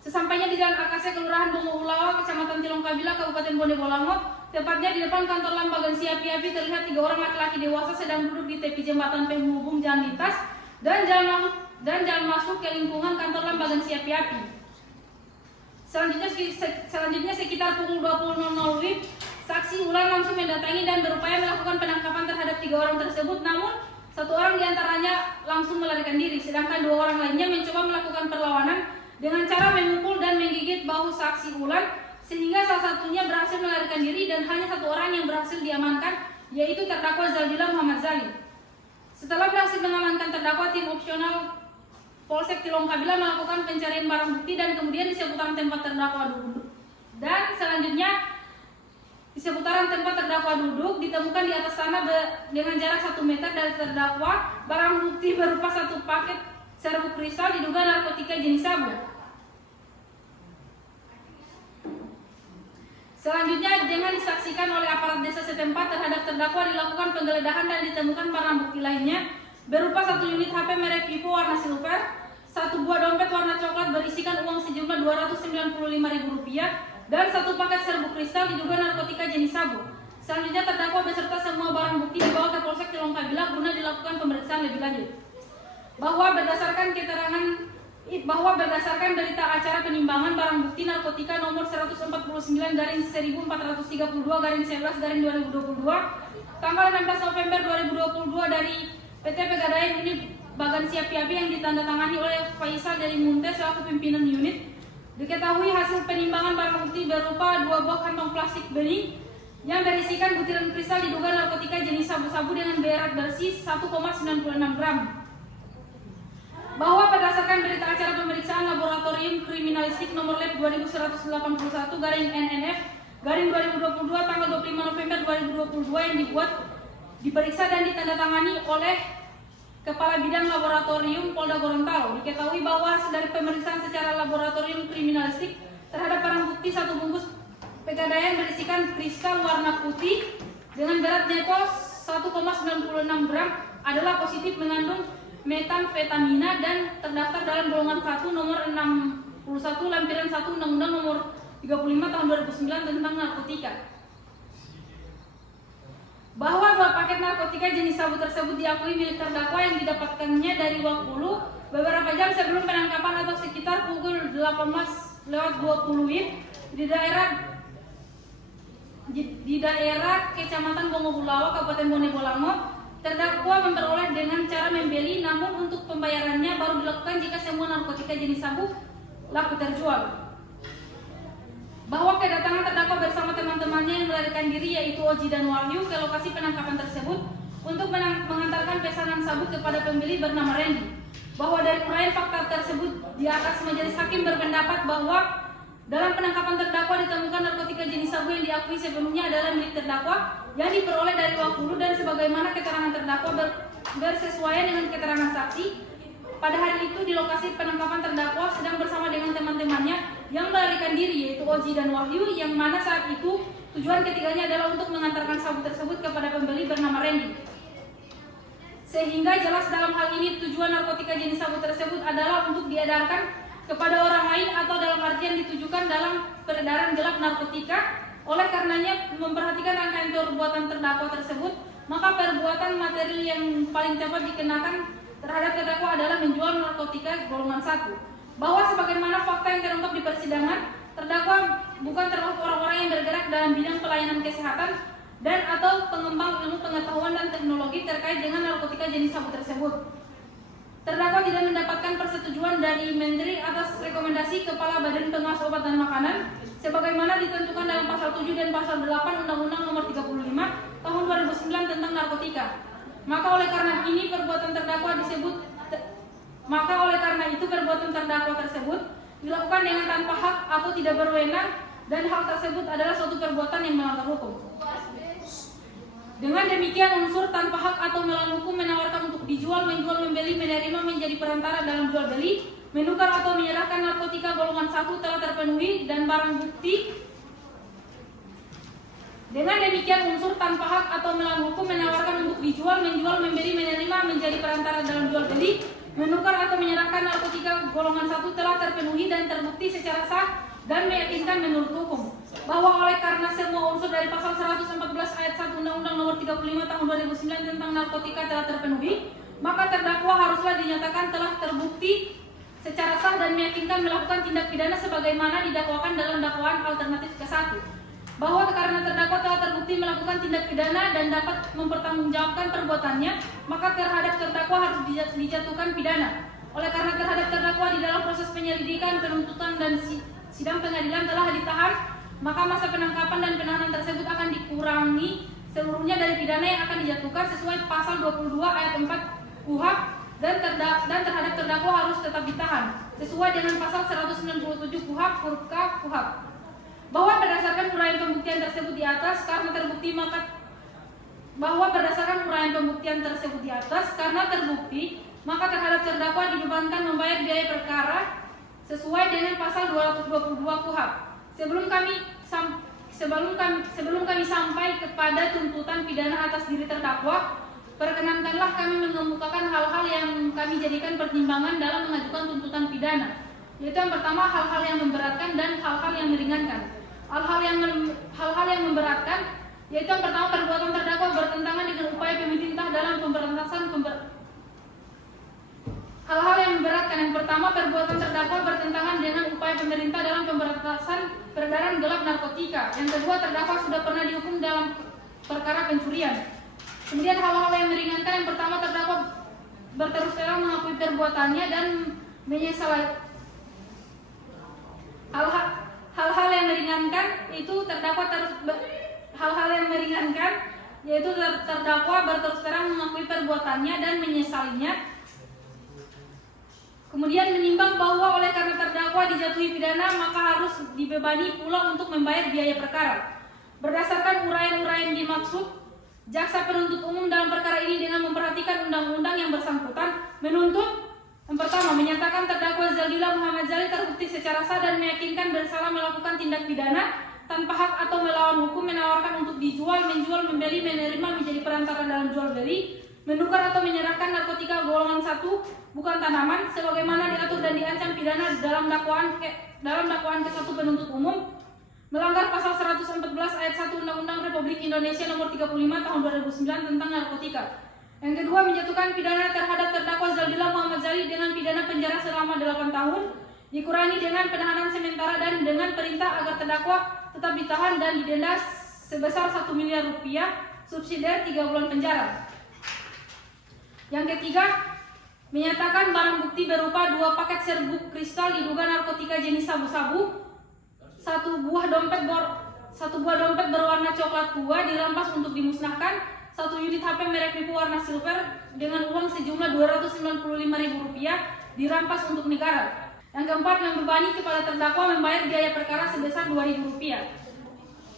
Sesampainya di Jalan Akase, Kelurahan Bongo Ulawa, Kecamatan Tilong Kabila, Kabupaten Bone Bolango, tepatnya di depan kantor Lambagan Siapi-Api, terlihat 3 orang laki-laki dewasa sedang duduk di tepi jembatan penghubung jalan lintas dan jalan masuk ke lingkungan kantor Lambagan Siapi-Api. Selanjutnya sekitar pukul 20.00 WIB, saksi Ulan langsung mendatangi dan berupaya melakukan penangkapan terhadap 3 orang tersebut, namun 1 orang diantaranya langsung melarikan diri, sedangkan 2 orang lainnya mencoba melakukan perlawanan dengan cara memukul dan menggigit bahu saksi Ulan, sehingga salah satunya berhasil melarikan diri dan hanya 1 orang yang berhasil diamankan, yaitu terdakwa Zaldila Muhammad Zalim. Setelah berhasil mengamankan terdakwa, tim opsional Polsek Tilong Kabila melakukan pencarian barang bukti dan kemudian di seputaran tempat terdakwa duduk. Dan selanjutnya di seputaran tempat terdakwa duduk ditemukan di atas tanah dengan jarak 1 meter dari terdakwa barang bukti berupa 1 paket serbuk kristal diduga narkotika jenis sabu. Selanjutnya dengan disaksikan oleh aparat desa setempat terhadap terdakwa dilakukan penggeledahan dan ditemukan barang bukti lainnya berupa 1 unit HP merek Vivo warna silver, 1 buah dompet warna coklat berisikan uang sejumlah Rp295.000 dan 1 paket serbuk kristal diduga narkotika jenis sabu. Selanjutnya terdakwa beserta semua barang bukti dibawa ke Polsek Tilong Kabila guna dilakukan pemeriksaan lebih lanjut. Bahwa berdasarkan berita acara penimbangan barang bukti narkotika nomor 149/1432/11/2022 tanggal 16 November 2022 dari PT Pegadaian Unit Bagan Siapi-Api yang ditandatangani oleh Faisal dari Munte selaku pimpinan unit, diketahui hasil penimbangan barang bukti berupa 2 buah kantong plastik bening yang berisikan butiran kristal diduga narkotika jenis sabu-sabu dengan berat bersih 1,96 gram. Bahwa berdasarkan berita acara pemeriksaan Laboratorium Kriminalistik nomor Lab 2181/NNF/2022 tanggal 25 November 2022 yang diperiksa dan ditandatangani oleh Kepala Bidang Laboratorium Polda Gorontalo, diketahui bahwa dari pemeriksaan secara laboratorium kriminalistik terhadap barang bukti 1 bungkus Pegadaian berisikan kristal warna putih dengan berat neto 1,96 gram adalah positif mengandung metamfetamina dan terdaftar dalam golongan 1 nomor 61 lampiran 1 Undang-Undang nomor 35 tahun 2009 tentang narkotika. Bahwa 2 paket narkotika jenis sabu tersebut diakui milik terdakwa yang didapatkannya dari Wakulu beberapa jam sebelum penangkapan atau sekitar pukul 18.20 WIB di daerah Kecamatan Bongo Ulawa, Kabupaten Bone Bolango. Terdakwa memperoleh dengan cara membeli, namun untuk pembayarannya baru dilakukan jika semua narkotika jenis sabu laku terjual. Bahwa kedatangan terdakwa bersama teman-temannya yang melarikan diri yaitu Oji dan Wahyu ke lokasi penangkapan tersebut untuk mengantarkan pesanan sabu kepada pembeli bernama Randy. Bahwa dari uraian fakta tersebut di atas, majelis hakim berpendapat bahwa dalam penangkapan terdakwa ditemukan narkotika jenis sabu yang diakui sebelumnya adalah milik terdakwa yang diperoleh dari Wakulu dan sebagaimana keterangan terdakwa bersesuaian dengan keterangan saksi. Pada hari itu di lokasi penangkapan terdakwa sedang bersama dengan teman-temannya yang melarikan diri yaitu Oji dan Wahyu, yang mana saat itu tujuan ketiganya adalah untuk mengantarkan sabu tersebut kepada pembeli bernama Randy. Sehingga jelas dalam hal ini tujuan narkotika jenis sabu tersebut adalah untuk diedarkan kepada orang lain atau dalam artian ditujukan dalam peredaran gelap narkotika Oleh karenanya, memperhatikan rangkaian perbuatan terdakwa tersebut, maka perbuatan material yang paling tepat dikenakan terhadap terdakwa adalah menjual narkotika golongan 1. Bahwa sebagaimana fakta yang terungkap di persidangan, terdakwa bukan termasuk orang-orang yang bergerak dalam bidang pelayanan kesehatan dan atau pengembang ilmu pengetahuan dan teknologi terkait dengan narkotika jenis sabu tersebut. Terdakwa tidak mendapatkan persetujuan dari Menteri atas rekomendasi Kepala Badan Pengawas Obat dan Makanan sebagaimana ditentukan dalam pasal 7 dan pasal 8 Undang-Undang Nomor 35 Tahun 2009 tentang narkotika. Maka oleh karena itu perbuatan terdakwa tersebut dilakukan dengan tanpa hak atau tidak berwenang dan hal tersebut adalah suatu perbuatan yang melanggar hukum. Dengan demikian unsur tanpa hak atau melawan hukum menawarkan untuk dijual, menjual, membeli, menerima, menjadi perantara dalam jual beli, menukar atau menyerahkan narkotika golongan 1 telah terpenuhi dan barang bukti. Dengan demikian unsur tanpa hak atau melawan hukum menawarkan untuk dijual, menjual, membeli, menerima, menjadi perantara dalam jual beli, menukar atau menyerahkan narkotika golongan 1 telah terpenuhi dan terbukti secara sah dan meyakinkan menurut hukum. Bahwa oleh karena semua unsur dari pasal 114 ayat 1 Undang-Undang Nomor 35 Tahun 2009 tentang narkotika telah terpenuhi, maka terdakwa haruslah dinyatakan telah terbukti secara sah dan meyakinkan melakukan tindak pidana sebagaimana didakwakan dalam dakwaan alternatif ke-1. Bahwa karena terdakwa telah terbukti melakukan tindak pidana dan dapat mempertanggungjawabkan perbuatannya, maka terhadap terdakwa harus dijatuhkan pidana. Oleh karena terhadap terdakwa di dalam proses penyelidikan, penuntutan dan sidang pengadilan telah ditahan, maka masa penangkapan dan penahanan tersebut akan dikurangi seluruhnya dari pidana yang akan dijatuhkan sesuai pasal 22 ayat 4 KUHP dan terhadap terdakwa harus tetap ditahan sesuai dengan pasal 197 KUHP huruf K KUHP. Bahwa berdasarkan uraian pembuktian tersebut di atas karena terbukti maka terhadap terdakwa dibebankan membayar biaya perkara sesuai dengan pasal 222 KUHP. Sebelum kami sampai kepada tuntutan pidana atas diri terdakwa, perkenankanlah kami mengemukakan hal-hal yang kami jadikan pertimbangan dalam mengajukan tuntutan pidana, yaitu yang pertama hal-hal yang memberatkan dan hal-hal yang meringankan. Hal-hal yang memberatkan yaitu yang pertama perbuatan terdakwa bertentangan dengan upaya pemerintah dalam pemberantasan Hal-hal yang memberatkan yang pertama perbuatan terdakwa bertentangan dengan upaya pemerintah dalam pemberantasan peredaran gelap narkotika. Yang kedua, terdakwa sudah pernah dihukum dalam perkara pencurian. Kemudian hal-hal yang meringankan yang pertama terdakwa berterus terang mengakui perbuatannya dan menyesal. Hal-hal yang meringankan itu terdakwa terdakwa berterus terang mengakui perbuatannya dan menyesalinya. Kemudian menimbang bahwa oleh karena terdakwa dijatuhi pidana maka harus dibebani pula untuk membayar biaya perkara. Berdasarkan uraian-uraian dimaksud, jaksa penuntut umum dalam perkara ini dengan memperhatikan undang-undang yang bersangkutan menuntut yang pertama menyatakan terdakwa Zaldila Muhammad Zali terbukti secara sah dan meyakinkan bersalah melakukan tindak pidana tanpa hak atau melawan hukum, menawarkan untuk dijual, menjual, membeli, menerima, menjadi perantara dalam jual beli, menukar atau menyerahkan narkotika golongan 1 bukan tanaman sebagaimana diatur dan diancam pidana dalam dakwaan ke-1 penuntut umum, melanggar pasal 114 ayat 1 Undang-Undang Republik Indonesia Nomor 35 Tahun 2009 tentang narkotika. Yang kedua, menjatuhkan pidana terhadap terdakwa Zaldila Muhammad Zali dengan pidana penjara selama 8 tahun dikurangi dengan penahanan sementara dan dengan perintah agar terdakwa tetap ditahan dan didenda sebesar 1 miliar rupiah subsidiar 3 bulan penjara. Yang ketiga, menyatakan barang bukti berupa 2 paket serbuk kristal diduga narkotika jenis sabu-sabu, satu buah dompet berwarna coklat tua dirampas untuk dimusnahkan, 1 unit HP merek Vivo warna silver dengan uang sejumlah Rp295.000 dirampas untuk negara. Yang keempat, membebani kepada terdakwa membayar biaya perkara sebesar Rp2.000.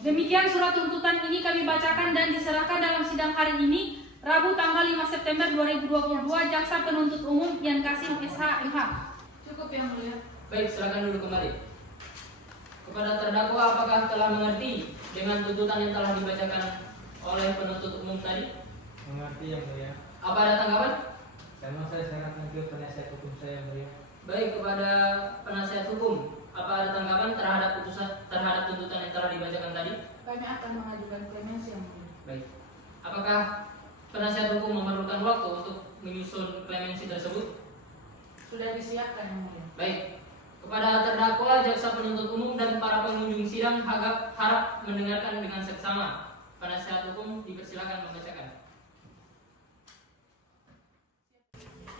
Demikian surat tuntutan ini kami bacakan dan diserahkan dalam sidang hari ini, Rabu tanggal 5 September 2022, Jaksa Penuntut Umum Yan Kasim SH MH. Cukup yang mulia. Baik, silakan dulu kembali. Kepada terdakwa, apakah telah mengerti dengan tuntutan yang telah dibacakan oleh penuntut umum tadi? Mengerti yang mulia. Apa ada tanggapan? Memang saya sangat mengikuti penasihat hukum saya yang mulia. Baik, kepada penasihat hukum, apa ada tanggapan terhadap tuntutan yang telah dibacakan tadi? kami akan mengajukan klemensi yang mulia. Baik. Apakah penasihat hukum memerlukan waktu untuk menyusun klemensi tersebut? Sudah disiapkan yang mulia. Baik. Kepada terdakwa, jaksa penuntut umum dan para pengunjung sidang harap mendengarkan dengan seksama. Penasihat hukum dipersilakan membacakan.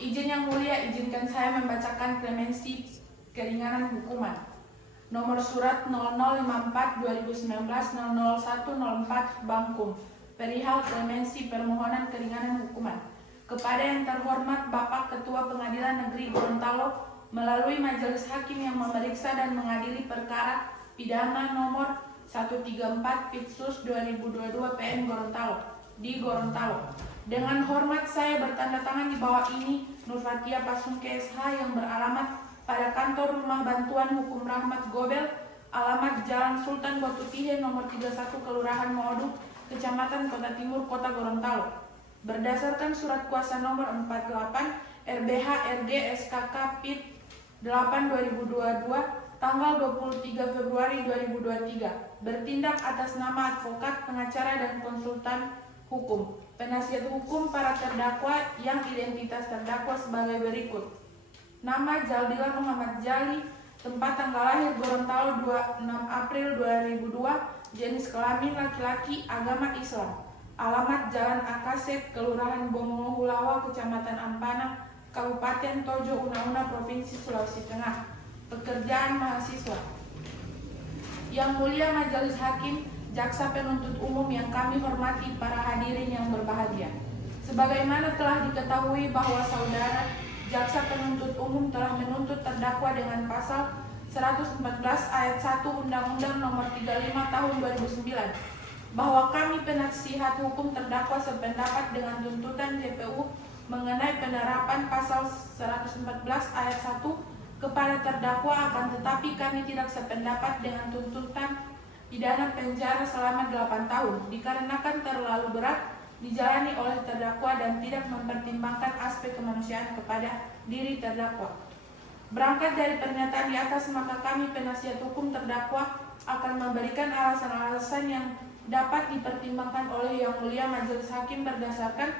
Izin yang mulia, izinkan saya membacakan klemensi keringanan hukuman. Nomor surat 0054/2019-00104 Bangkum. Perihal klemensi permohonan keringanan hukuman. Kepada yang terhormat Bapak Ketua Pengadilan Negeri Gorontalo melalui Majelis Hakim yang memeriksa dan mengadili perkara pidana nomor 134 Pitsus 2022 PN Gorontalo di Gorontalo. Dengan hormat saya bertanda tangan di bawah ini Nurfatia Pasungke SH yang beralamat pada kantor Rumah Bantuan Hukum Rahmat Gobel, alamat Jalan Sultan Batu Tihe nomor 31 Kelurahan Mooduk, Kecamatan Kota Timur, Kota Gorontalo. Berdasarkan surat kuasa nomor 48 RBH RG SKK PIT 8/2022 tanggal 23 Februari 2023 bertindak atas nama advokat, pengacara dan konsultan hukum, penasihat hukum para terdakwa yang identitas terdakwa sebagai berikut. Nama Jaldila Muhammad Jali, tempat tanggal lahir Gorontalo 26 April 2002, jenis kelamin laki-laki, agama Islam. Alamat Jalan Akasek, Kelurahan Bomongohulawa, Kecamatan Ampana, Kabupaten Tojo Una-Una, Provinsi Sulawesi Tengah. Pekerjaan mahasiswa. Yang mulia Majelis Hakim, jaksa penuntut umum yang kami hormati, para hadirin yang berbahagia. Sebagaimana telah diketahui bahwa saudara jaksa penuntut umum telah menuntut terdakwa dengan pasal 114 ayat 1 Undang-Undang Nomor 35 Tahun 2009 bahwa kami penasihat hukum terdakwa sependapat dengan tuntutan JPU mengenai penerapan pasal 114 ayat 1 kepada terdakwa, akan tetapi kami tidak sependapat dengan tuntutan pidana penjara selama 8 tahun dikarenakan terlalu berat dijalani oleh terdakwa dan tidak mempertimbangkan aspek kemanusiaan kepada diri terdakwa. Berangkat dari pernyataan di atas, maka kami penasihat hukum terdakwa akan memberikan alasan-alasan yang dapat dipertimbangkan oleh Yang Mulia Majelis Hakim berdasarkan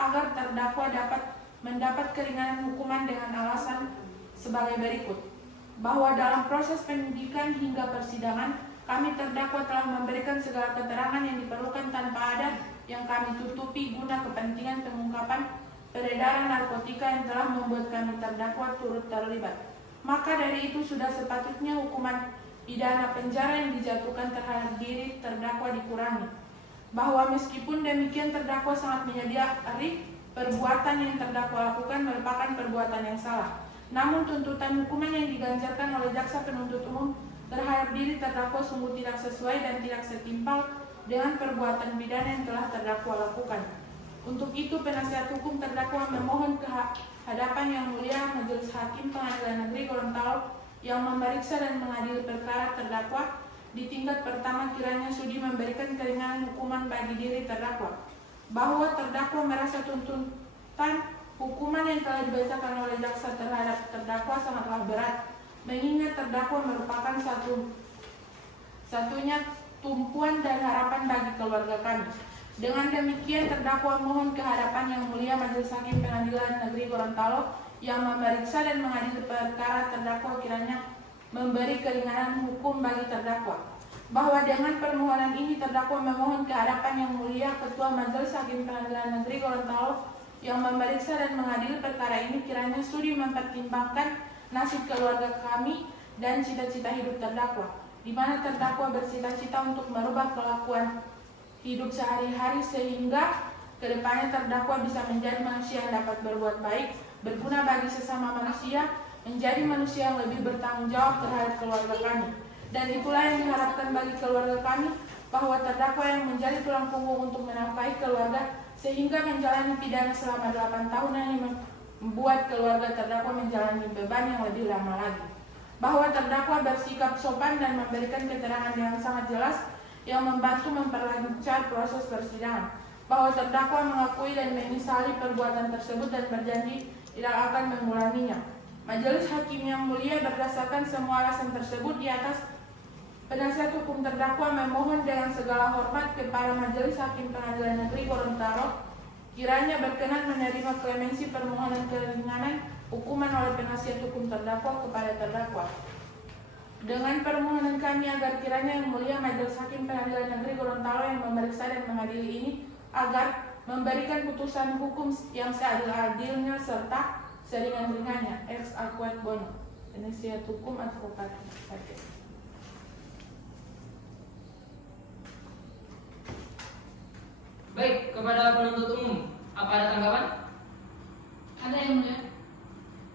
agar terdakwa dapat mendapat keringanan hukuman dengan alasan sebagai berikut. Bahwa dalam proses penyidikan hingga persidangan, kami terdakwa telah memberikan segala keterangan yang diperlukan tanpa ada yang kami tutupi guna kepentingan pengungkapan peredaran narkotika yang telah membuat kami terdakwa turut terlibat. Maka dari itu sudah sepatutnya hukuman pidana penjara yang dijatuhkan terhadap diri terdakwa dikurangi. Bahwa meskipun demikian terdakwa sangat menyadari perbuatan yang terdakwa lakukan merupakan perbuatan yang salah. Namun tuntutan hukuman yang diganjarkan oleh jaksa penuntut umum terhadap diri terdakwa sungguh tidak sesuai dan tidak setimpal dengan perbuatan pidana yang telah terdakwa lakukan. Untuk itu penasihat hukum terdakwa memohon ke hadapan Yang Mulia Majelis Hakim Pengadilan Negeri Gorontalo yang memeriksa dan mengadili perkara terdakwa di tingkat pertama kiranya sudi memberikan keringanan hukuman bagi diri terdakwa. Bahwa terdakwa merasa tuntutan hukuman yang telah dibacakan oleh jaksa terhadap terdakwa sangatlah berat, mengingat terdakwa merupakan satunya tumpuan dan harapan bagi keluarga kami. Dengan demikian terdakwa mohon ke hadapan Yang Mulia Majelis Hakim Pengadilan Negeri Gorontalo yang memeriksa dan mengadili perkara terdakwa kiranya memberi keringanan hukum bagi terdakwa. Bahwa dengan permohonan ini terdakwa memohon ke hadapan Yang Mulia Ketua Majelis Hakim Pengadilan Negeri Gorontalo yang memeriksa dan mengadili perkara ini kiranya sudi mempertimbangkan nasib keluarga kami dan cita-cita hidup terdakwa, di mana terdakwa bercita-cita untuk merubah kelakuan hidup sehari-hari sehingga kedepannya terdakwa bisa menjadi manusia yang dapat berbuat baik, berguna bagi sesama manusia, menjadi manusia yang lebih bertanggung jawab terhadap keluarga kami. Dan itulah yang diharapkan bagi keluarga kami, bahwa terdakwa yang menjadi tulang punggung untuk menafkahi keluarga sehingga menjalani pidana selama 8 tahun yang membuat keluarga terdakwa menjalani beban yang lebih lama lagi. Bahwa terdakwa bersikap sopan dan memberikan keterangan yang sangat jelas yang membantu memperlancar proses persidangan. Bahwa terdakwa mengakui dan menyesali perbuatan tersebut dan berjanji tidak akan mengulanginya. Majelis Hakim yang mulia berdasarkan semua alasan tersebut di atas, Penasihat hukum terdakwa memohon dengan segala hormat kepada Majelis Hakim Pengadilan Negeri Gorontalo kiranya berkenan menerima klemensi permohonan keringanan hukuman oleh penasihat hukum terdakwa kepada terdakwa. Dengan permohonan kami agar kiranya Yang Mulia Majelis Hakim Pengadilan Negeri Gorontalo yang memeriksa dan mengadili ini agar memberikan putusan hukum yang seadil-adilnya serta seringan-ringannya ex aequo bono. Penasihat hukum advokat Aceh. Baik, kepada penuntut umum, apa ada tanggapan? Ada yang mulia.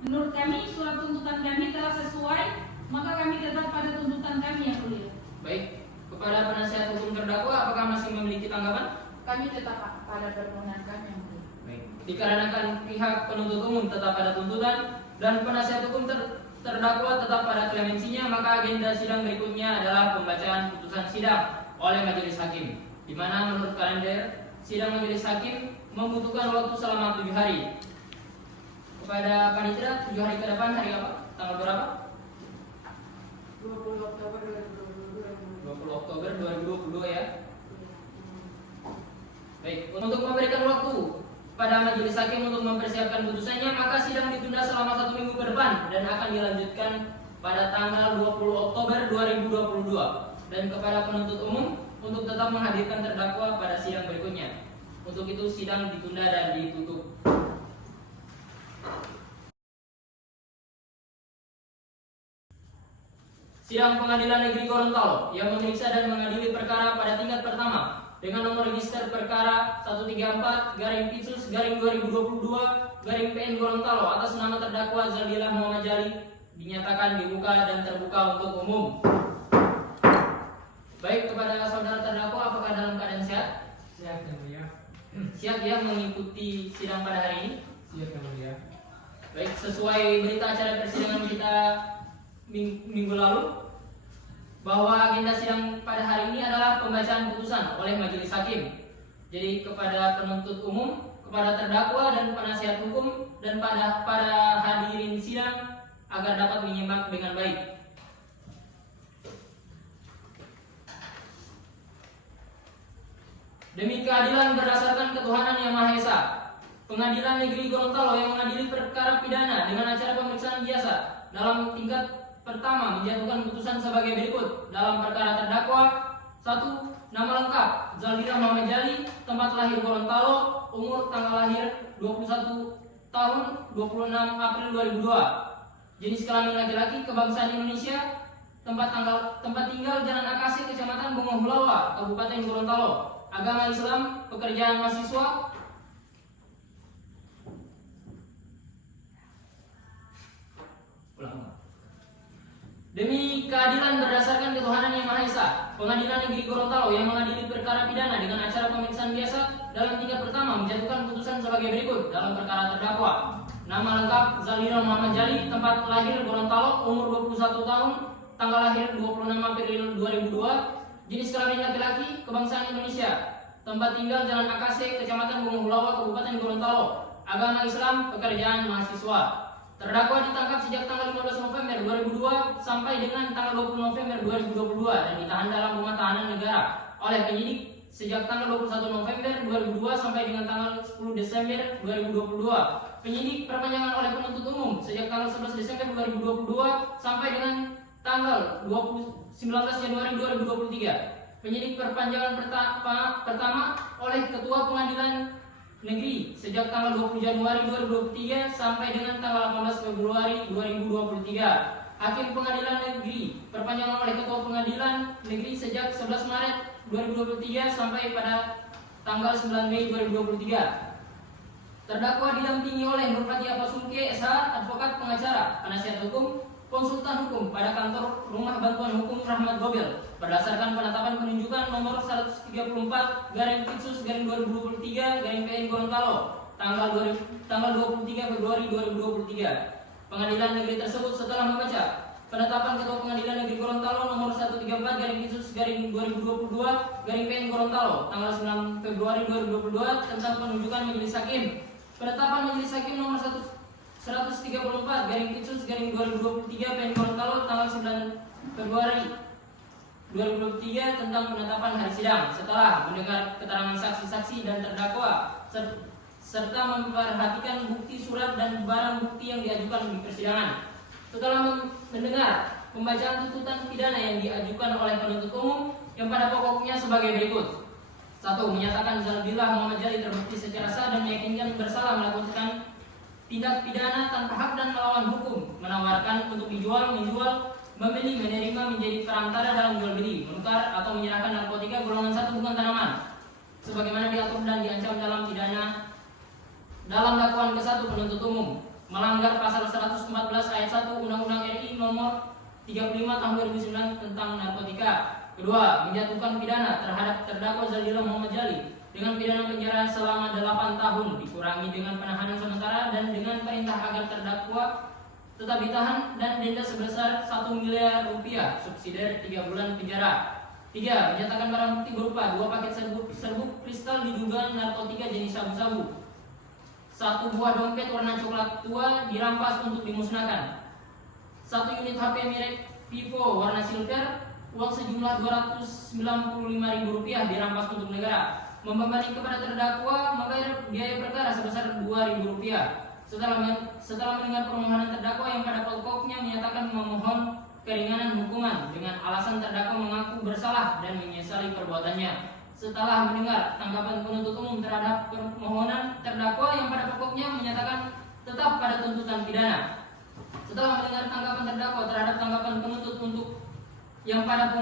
Menurut kami surat tuntutan kami telah sesuai, maka kami tetap pada tuntutan kami yang mulia. Baik, kepada penasihat hukum terdakwa, apakah masih memiliki tanggapan? Kami tetap pada permohonan kami yang mulia. Baik, dikarenakan pihak penuntut umum tetap pada tuntutan dan penasihat hukum terdakwa tetap pada klemensinya, maka agenda sidang berikutnya adalah pembacaan putusan sidang oleh majelis hakim, di mana menurut kalender sidang majelis hakim membutuhkan waktu selama 7 hari. Kepada panitia, 7 hari ke depan hari apa? Tanggal berapa? 20 Oktober 2022. 20 Oktober 2022 ya. Baik, untuk memberikan waktu pada majelis hakim untuk mempersiapkan putusannya, maka sidang ditunda selama 1 minggu ke depan dan akan dilanjutkan pada tanggal 20 Oktober 2022. Dan kepada penuntut umum untuk tetap menghadirkan terdakwa pada sidang berikutnya. Untuk itu sidang ditunda dan ditutup. Sidang Pengadilan Negeri Gorontalo yang memeriksa dan mengadili perkara pada tingkat pertama dengan nomor register perkara 134-Pidana/2022-PN Gorontalo atas nama terdakwa Zaldillah Muhammad Jali dinyatakan dibuka dan terbuka untuk umum. Baik, kepada saudara terdakwa, apakah dalam keadaan sehat? Siap yang mulia. Siap ya mengikuti sidang pada hari ini? Siap yang mulia. Baik, sesuai berita acara persidangan kita minggu lalu, bahwa agenda sidang pada hari ini adalah pembacaan putusan oleh majelis hakim. Jadi kepada penuntut umum, kepada terdakwa dan penasihat hukum, dan pada hadirin sidang agar dapat menyimak dengan baik. Demi keadilan berdasarkan ketuhanan Yang Maha Esa, Pengadilan Negeri Gorontalo yang mengadili perkara pidana dengan acara pemeriksaan biasa dalam tingkat pertama menjatuhkan putusan sebagai berikut. Dalam perkara terdakwa 1. Nama lengkap Zaldillah Muhammad Jali, tempat lahir Gorontalo, umur tanggal lahir 21 tahun 26 April 2002, jenis kelamin laki-laki, kebangsaan Indonesia, tempat tinggal Jalan Akasi, Kecamatan Bungohulawa, Kabupaten Gorontalo, agama Islam, pekerjaan mahasiswa. Demi keadilan berdasarkan ketuhanan Yang Maha Esa, Pengadilan Negeri Gorontalo yang mengadili perkara pidana dengan acara pemeriksaan biasa dalam tingkat pertama menjatuhkan putusan sebagai berikut. Dalam perkara terdakwa, nama lengkap Zaldillah Muhammad Jali, tempat lahir Gorontalo, umur 21 tahun, tanggal lahir 26 April 2002, jenis kelamin laki-laki, kebangsaan Indonesia, tempat tinggal Jalan Akase, Kecamatan Bungohulawa, Kabupaten Gorontalo, agama Islam, pekerjaan mahasiswa. Terdakwa ditangkap sejak tanggal 15 November 2002 sampai dengan tanggal 20 November 2022 dan ditahan dalam rumah tahanan negara oleh penyidik sejak tanggal 21 November 2002 sampai dengan tanggal 10 Desember 2022. Penyidik perpanjangan oleh penuntut umum sejak tanggal 11 Desember 2022 sampai dengan tanggal 19 Januari 2023. Penyidik perpanjangan pertama oleh Ketua Pengadilan Negeri sejak tanggal 20 Januari 2023 sampai dengan tanggal 18 Februari 2023. Hakim Pengadilan Negeri perpanjangan oleh Ketua Pengadilan Negeri sejak 11 Maret 2023 sampai pada tanggal 9 Mei 2023. Terdakwa didampingi oleh Nur Fatia Pasungke, SH, advokat pengacara, penasihat hukum, konsultan hukum pada kantor Rumah Bantuan Hukum Rahmat Gobel berdasarkan penetapan penunjukan nomor 134/Kitsus/2023/PN Gorontalo tanggal 23 Februari 2023. Pengadilan negeri tersebut setelah membaca penetapan Ketua Pengadilan Negeri Gorontalo nomor 134/Kitsus/2022/PN Gorontalo tanggal 9 Februari 2022 tentang penunjukan majelis hakim, penetapan majelis hakim nomor 134/Kitsus/2023 PN Gorontalo tanggal 9 Februari 2023 tentang penetapan hari sidang setelah mendengar keterangan saksi-saksi dan terdakwa serta memperhatikan bukti surat dan barang bukti yang diajukan di persidangan. Setelah mendengar pembacaan tuntutan pidana yang diajukan oleh penuntut umum yang pada pokoknya sebagai berikut. 1. Menyatakan Zaldillah Muhammad Jali terbukti secara sah dan meyakinkan bersalah melakukan tindak pidana tanpa hak dan melawan hukum, menawarkan untuk dijual, menjual, membeli, menerima, menjadi perantara dalam jual beli, menukar atau menyerahkan narkotika golongan 1 bukan tanaman, sebagaimana diatur dan diancam dalam pidana dalam dakwaan ke-1 penuntut umum, melanggar pasal 114 ayat 1 Undang-Undang RI nomor 35 tahun 2009 tentang narkotika. 2. Menjatuhkan pidana terhadap terdakwa Zaldillah Muhammad Jali dengan pidana penjara selama 8 tahun dikurangi dengan penahanan sementara dan dengan perintah agar terdakwa tetap ditahan dan denda sebesar 1 miliar rupiah subsidiar 3 bulan penjara. 3. Menyatakan barang bukti berupa 2 paket serbuk kristal diduga narkotika jenis sabu-sabu, 1 buah dompet warna coklat tua dirampas untuk dimusnahkan, 1 unit HP merek Vivo warna silver, uang sejumlah Rp295.000 dirampas untuk negara, membebani kepada terdakwa membayar biaya perkara sebesar Rp2.000. Setelah mendengar permohonan terdakwa yang pada pokoknya menyatakan memohon keringanan hukuman dengan alasan terdakwa mengaku bersalah dan menyesali perbuatannya. Setelah mendengar tanggapan penuntut umum terhadap permohonan terdakwa yang pada pokoknya menyatakan tetap pada tuntutan pidana. Setelah mendengar tanggapan terdakwa terhadap tanggapan penuntut untuk yang pada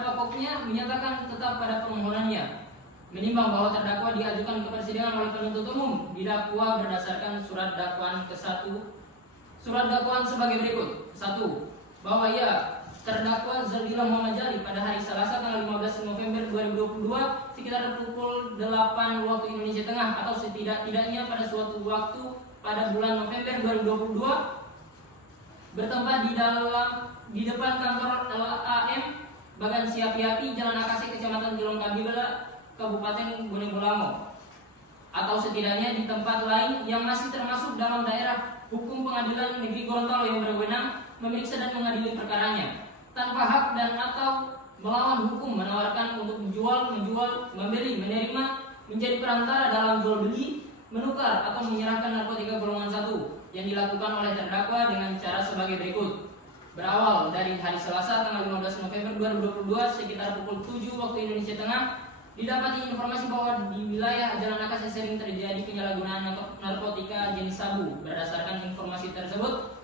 pokoknya menyatakan tetap pada permohonannya, menimbang bahwa terdakwa diajukan ke persidangan oleh penuntut umum didakwa berdasarkan surat dakwaan ke-1. Surat dakwaan sebagai berikut. 1. Bahwa terdakwa Zaldillah Muhammad Jali pada hari Selasa tanggal 15 November 2022 sekitar pukul 8 waktu Indonesia Tengah atau setidak-tidaknya pada suatu waktu pada bulan November 2022 bertempat di depan kantor LAM Bagan Siapi-Api Jalan Akase Kecamatan Tilong Kabila Kabupaten Bonegolango atau setidaknya di tempat lain yang masih termasuk dalam daerah hukum Pengadilan Negeri Gorontalo yang berwenang memeriksa dan mengadili perkaranya tanpa hak dan atau melawan hukum, menawarkan untuk menjual, membeli, menerima, menjadi perantara dalam jual beli, menukar atau menyerahkan narkotika golongan 1 yang dilakukan oleh terdakwa dengan cara sebagai berikut. Berawal dari hari Selasa tanggal 15 November 2022 sekitar pukul 7 waktu Indonesia Tengah, didapati informasi bahwa di wilayah Jalan Akase sering terjadi penyalahgunaan narkotika jenis sabu. Berdasarkan informasi tersebut,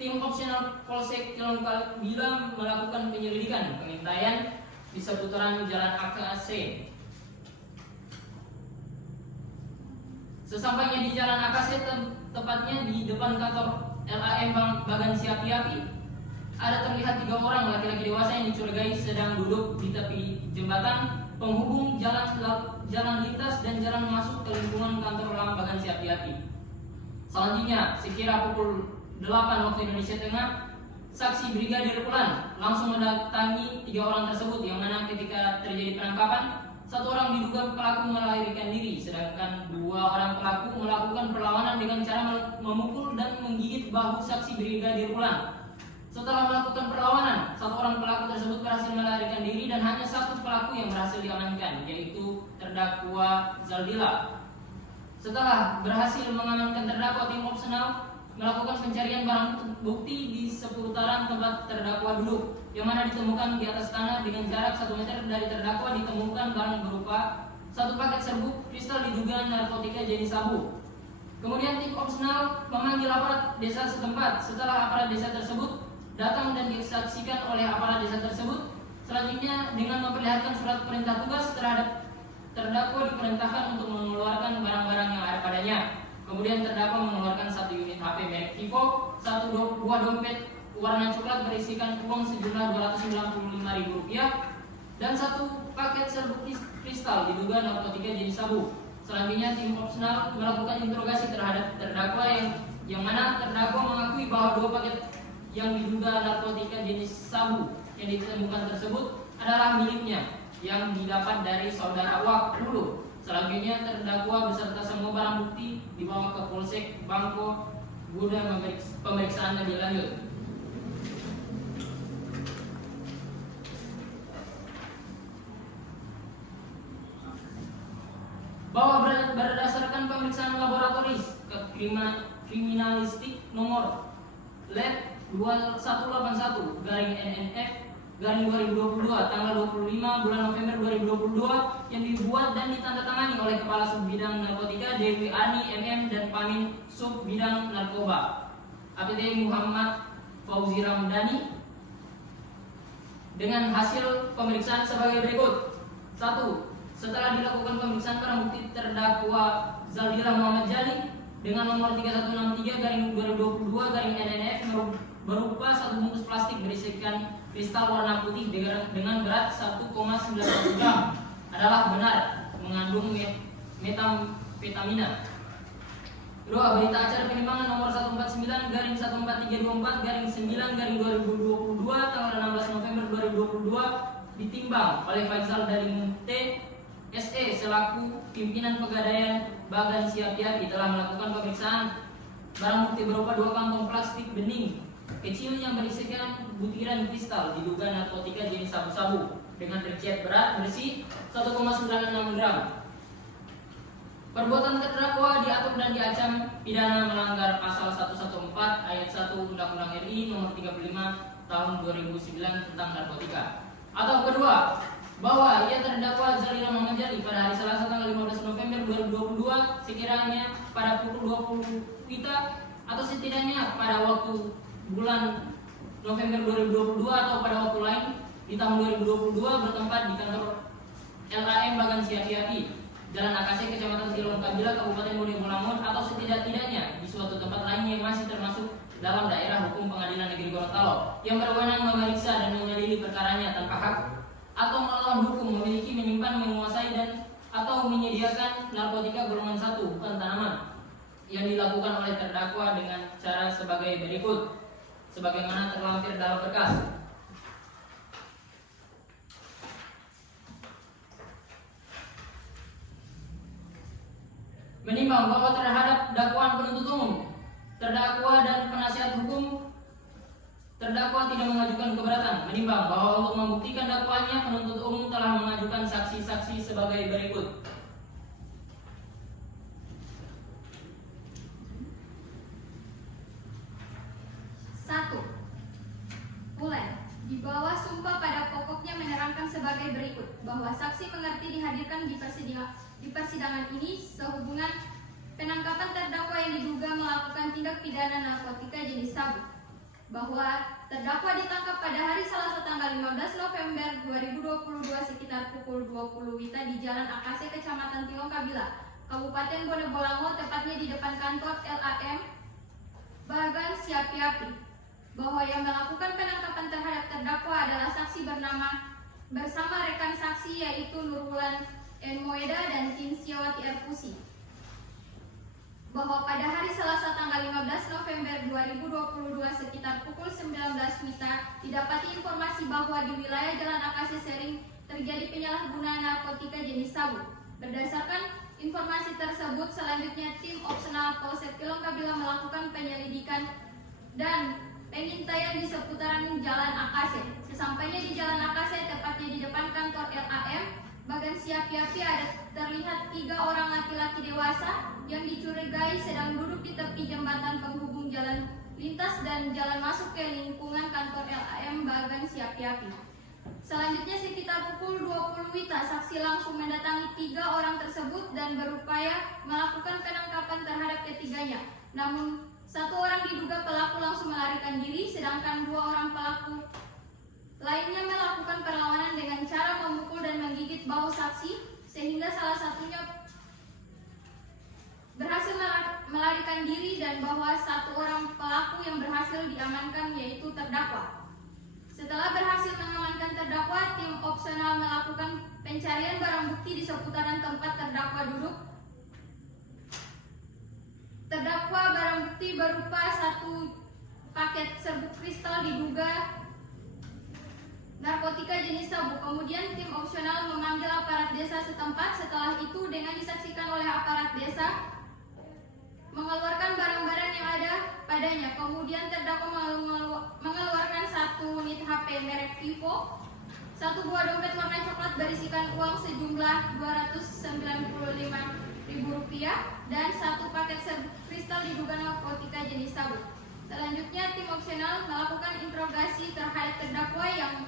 tim opsional Polsek Tilong Kabila melakukan penyelidikan pengintaian di seputaran Jalan Akase. Sesampainya di Jalan Akase, tepatnya di depan kantor LAM Bagan Siapi-Api, ada terlihat 3 orang laki-laki dewasa yang dicurigai sedang duduk di tepi jembatan penghubung jalan lintas dan jalan masuk ke lingkungan kantor LAM Bagan Siapi-Api. Selanjutnya, sekira pukul 8 waktu Indonesia Tengah, saksi Brigadir Pulan langsung mendatangi 3 orang tersebut, yang mana ketika terjadi penangkapan, 1 orang diduga pelaku melarikan diri, sedangkan 2 orang pelaku melakukan perlawanan dengan cara memukul dan menggigit bahu saksi Brigadir Pulan. Setelah melakukan perlawanan, 1 orang pelaku tersebut berhasil melarikan diri dan hanya 1 pelaku yang berhasil diamankan, yaitu terdakwa Zaldillah. Setelah berhasil mengamankan terdakwa, tim opsional melakukan pencarian barang bukti di seputaran tempat terdakwa duduk, yang mana ditemukan di atas tanah dengan jarak 1 meter dari terdakwa ditemukan barang berupa 1 paket serbuk kristal diduga narkotika jenis sabu. Kemudian tim opsional memanggil aparat desa setempat. Setelah aparat desa tersebut datang dan disaksikan oleh aparat desa tersebut, selanjutnya dengan memperlihatkan surat perintah tugas terhadap terdakwa diperintahkan untuk mengeluarkan barang-barang yang ada padanya. Kemudian terdakwa mengeluarkan 1 unit HP merek Vivo, 1 buah dompet warna coklat berisikan uang sejumlah Rp295.000 dan 1 paket serbuk kristal diduga narkotika jenis sabu. Selanjutnya tim opsional melakukan interogasi terhadap terdakwa yang mana terdakwa mengakui bahwa 2 paket yang diduga narkotika jenis sabu yang ditemukan tersebut adalah miliknya yang didapat dari saudara Wak Lulu. Selanjutnya terdakwa beserta semua barang bukti dibawa ke Polsek Bangko guna pemeriksaan lebih lanjut. kriminalistik nomor LED 2181/NNF/2022 tanggal 25 bulan November 2022 yang dibuat dan ditandatangani oleh Kepala Subbidang Narkotika Dewi Ani MM dan Pamin Subbidang Narkoba APT Muhammad Fauzi Ramdhani dengan hasil pemeriksaan sebagai berikut. 1. Setelah dilakukan pemeriksaan barang bukti terdakwa Zaldira Muhammad Jali dengan nomor 3163/2022/NNF berupa satu bungkus plastik berisikan kristal warna putih dengan berat 1,91 gram adalah benar mengandung metamfetamina. 2. Berita acara penimbangan nomor 149/1324/9/2022 tanggal 16 November 2022 ditimbang oleh Faisal Dalim T. SE selaku pimpinan Pegadaian Bagan Siapiapi telah melakukan pemeriksaan barang bukti berupa 2 kantong plastik bening kecil yang berisikan butiran kristal diduga narkotika jenis sabu-sabu dengan rincian berat bersih 1,96 gram. Perbuatan terdakwa diatur dan diancam pidana melanggar pasal 114 ayat 1 Undang-Undang RI nomor 35 tahun 2009 tentang narkotika. Atau kedua, bahwa ia terdakwa Zaldira Muhammad Jali pada hari Selasa tanggal 15 November 2022 sekiranya pada pukul 20 WITA atau setidaknya pada waktu bulan November 2022 atau pada waktu lain di tahun 2022 bertempat di kantor LAM Bagan Siapiapi, Jalan Akase, Kecamatan Tilon Kabila, Kabupaten Bonegolangon atau setidak-tidaknya di suatu tempat lain yang masih termasuk dalam daerah hukum Pengadilan Negeri Gorontalo yang berwenang memeriksa dan menyelidiki perkaranya tanpa hak atau melawan hukum, memiliki, menyimpan, menguasai dan atau menyediakan narkotika golongan 1 bukan tanaman yang dilakukan oleh terdakwa dengan cara sebagai berikut sebagaimana terlampir dalam berkas. Menimbang bahwa terhadap dakwaan penuntut umum, terdakwa dan penasihat hukum terdakwa tidak mengajukan keberatan. Menimbang bahwa untuk membuktikan dakwaannya penuntut umum telah mengajukan saksi-saksi sebagai berikut. Satu, Ulen di bawah sumpah pada pokoknya menerangkan sebagai berikut bahwa saksi mengerti dihadirkan di persidangan ini sehubungan penangkapan terdakwa yang diduga melakukan tindak pidana narkotika jenis sabu, bahwa terdakwa ditangkap pada hari Selasa tanggal 15 November 2022 sekitar pukul 20 WITA di Jalan Akase, Kecamatan Tilong Kabila, Kabupaten Bonegolango, tepatnya di depan kantor LAM Bagan Siapiapi, bahwa yang melakukan penangkapan terhadap terdakwa adalah saksi bersama rekan saksi yaitu Nurwulan N. Moeda dan Tinsiawati R. Pusi, bahwa pada hari Selasa tanggal 15 November 2022 sekitar pukul 19 WITA didapati informasi bahwa di wilayah Jalan Akase Sering terjadi penyalahgunaan narkotika jenis sabu. Berdasarkan informasi tersebut, selanjutnya tim opsional Polsek Tilong Kabila melakukan penyelidikan dan pengintaian di seputaran Jalan Akase. Sesampainya di Jalan Akase, tepatnya di depan kantor LAM Bagan Siapiapi, ada terlihat 3 orang laki-laki dewasa yang dicurigai sedang duduk di tepi jembatan penghubung jalan lintas dan jalan masuk ke lingkungan kantor LAM Bagan Siapiapi. Selanjutnya sekitar pukul 20 WITA, saksi langsung mendatangi 3 orang tersebut dan berupaya melakukan penangkapan terhadap ketiganya. Namun 1 orang diduga pelaku langsung melarikan diri, sedangkan 2 orang pelaku lainnya melakukan perlawanan dengan cara memukul dan menggigit bahu saksi, sehingga salah satunya berhasil melarikan diri dan bahwa 1 orang pelaku yang berhasil diamankan yaitu terdakwa. Setelah berhasil mengamankan terdakwa, tim opsional melakukan pencarian barang bukti di seputaran tempat terdakwa duduk. Terdakwa barang bukti berupa 1 paket serbuk kristal diduga narkotika jenis sabu. Kemudian tim opsional memanggil aparat desa setempat. Setelah itu dengan disaksikan oleh aparat desa mengeluarkan barang-barang yang ada padanya. Kemudian terdakwa mengeluarkan 1 unit HP merek Vivo, 1 buah dompet warna coklat berisikan uang sejumlah 295 dan 1 paket serbuk kristal diduga narkotika jenis sabu. Selanjutnya, tim opsional melakukan interogasi terhadap terdakwa yang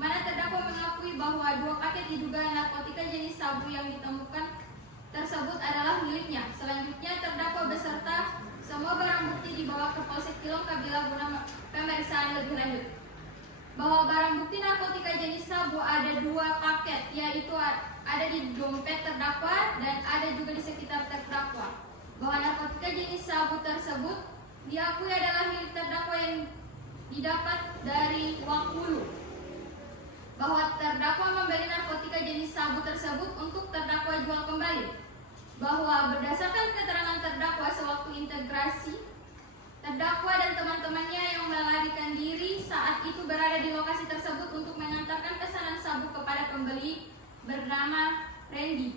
mana terdakwa mengakui bahwa 2 paket diduga narkotika jenis sabu yang ditemukan tersebut adalah miliknya. Selanjutnya, terdakwa beserta semua barang bukti dibawa ke Polsek Tilong Kabila guna pemeriksaan lebih lanjut. Bahwa barang bukti narkotika jenis sabu ada 2 paket, yaitu ada di dompet terdakwa dan ada juga di sekitar terdakwa. Bahwa narkotika jenis sabu tersebut diakui adalah milik terdakwa yang didapat dari Wakulu. Bahwa terdakwa membeli narkotika jenis sabu tersebut untuk terdakwa jual kembali. Bahwa berdasarkan keterangan terdakwa sewaktu integrasi, terdakwa dan teman-temannya yang melarikan diri saat itu berada di lokasi tersebut untuk mengantarkan pesanan sabu kepada pembeli bernama Randy.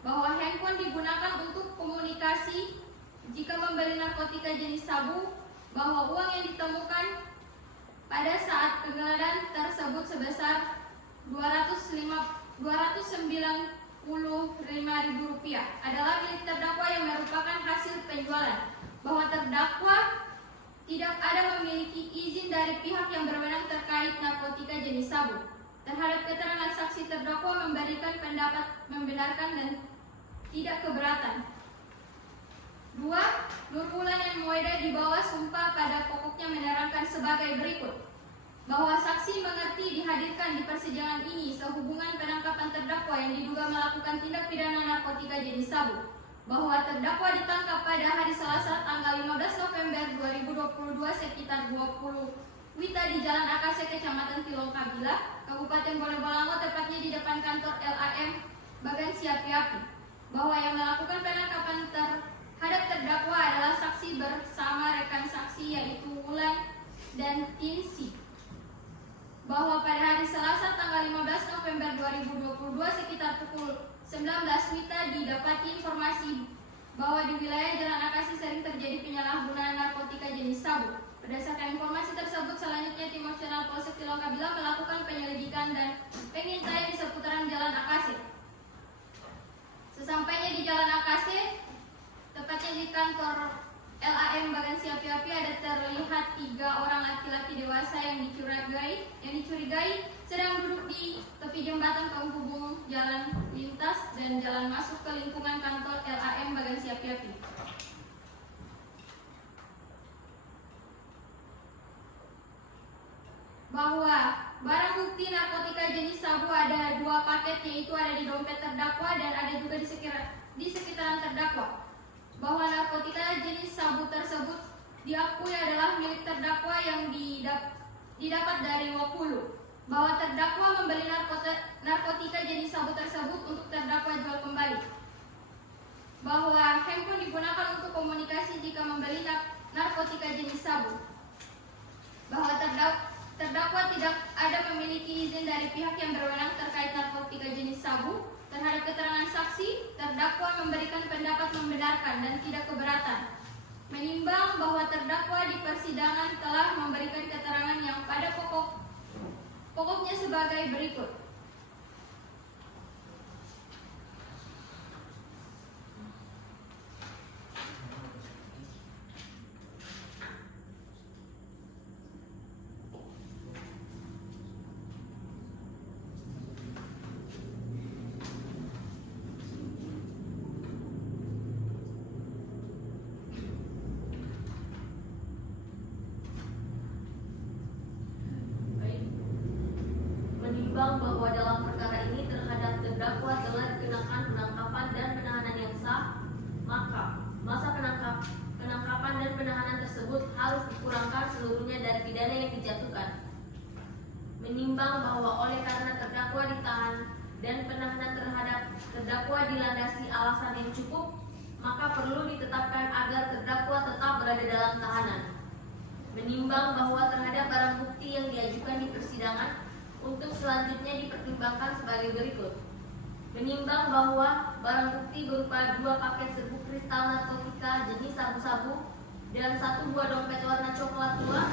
Bahwa handphone digunakan untuk komunikasi jika membeli narkotika jenis sabu. Bahwa uang yang ditemukan pada saat penggeledahan tersebut sebesar Rp295.000 adalah milik terdakwa yang merupakan hasil penjualan. Bahwa terdakwa tidak ada memiliki izin dari pihak yang berwenang terkait narkotika jenis sabu. Terhadap keterangan saksi, terdakwa memberikan pendapat membenarkan dan tidak keberatan. 2. Nurbulan dan Moeda di bawah sumpah pada pokoknya menerangkan sebagai berikut. Bahwa saksi mengerti dihadirkan di persidangan ini sehubungan penangkapan terdakwa yang diduga melakukan tindak pidana narkotika jenis sabu. Bahwa terdakwa ditangkap pada hari Selasa tanggal 15 November 2022 sekitar 20 WITA di Jalan Akase, Kecamatan Tilong Kabila, Kabupaten Bolebolango, tepatnya di depan kantor LAM Bagan Siapi-Api. Bahwa yang melakukan penangkapan terhadap terdakwa adalah saksi bersama rekan saksi yaitu Wulan dan Tinsi. Bahwa pada hari Selasa tanggal 15 November 2022 sekitar pukul 19 WITA didapati informasi bahwa di wilayah Jalan Akasi sering terjadi penyalahgunaan narkotika jenis sabu. Berdasarkan informasi tersebut, selanjutnya tim opsional Polsek Tilong Kabila melakukan penyelidikan dan pengintaian di seputaran Jalan Akasi. Sesampainya di Jalan Akasi, tepatnya di kantor LAM Bagan Siapi-Api, ada terlihat 3 orang laki-laki dewasa yang dicurigai sedang duduk di tepi jembatan penghubung jalan lintas dan jalan masuk ke lingkungan kantor LAM Bagan Siapi-Api. Bahwa barang bukti narkotika jenis sabu ada 2 paket, yaitu ada di dompet terdakwa dan ada juga di sekitaran terdakwa. Bahwa narkotika jenis sabu tersebut diakui adalah milik terdakwa yang didapat dari Wakulu. Bahwa terdakwa membeli narkotika jenis sabu tersebut untuk terdakwa jual kembali. Bahwa handphone digunakan untuk komunikasi jika membeli narkotika jenis sabu. Bahwa terdakwa tidak ada memiliki izin dari pihak yang berwenang terkait narkotika jenis sabu. Terhadap keterangan saksi, terdakwa memberikan pendapat membenarkan dan tidak keberatan. Menimbang bahwa terdakwa di persidangan telah memberikan keterangan yang pada pokoknya sebagai berikut. Menimbang bahwa dalam perkara ini terhadap terdakwa telah dikenakan penangkapan dan penahanan yang sah, maka masa penangkapan dan penahanan tersebut harus dikurangkan seluruhnya dari pidana yang dijatuhkan. Menimbang bahwa oleh karena terdakwa ditahan dan penahanan terhadap terdakwa dilandasi alasan yang cukup, maka perlu ditetapkan agar terdakwa tetap berada dalam tahanan. Menimbang bahwa terhadap barang bukti yang diajukan di persidangan untuk selanjutnya dipertimbangkan sebagai berikut. Menimbang bahwa barang bukti berupa 2 paket serbuk kristal narkotika jenis sabu-sabu dan 1 buah dompet warna coklat tua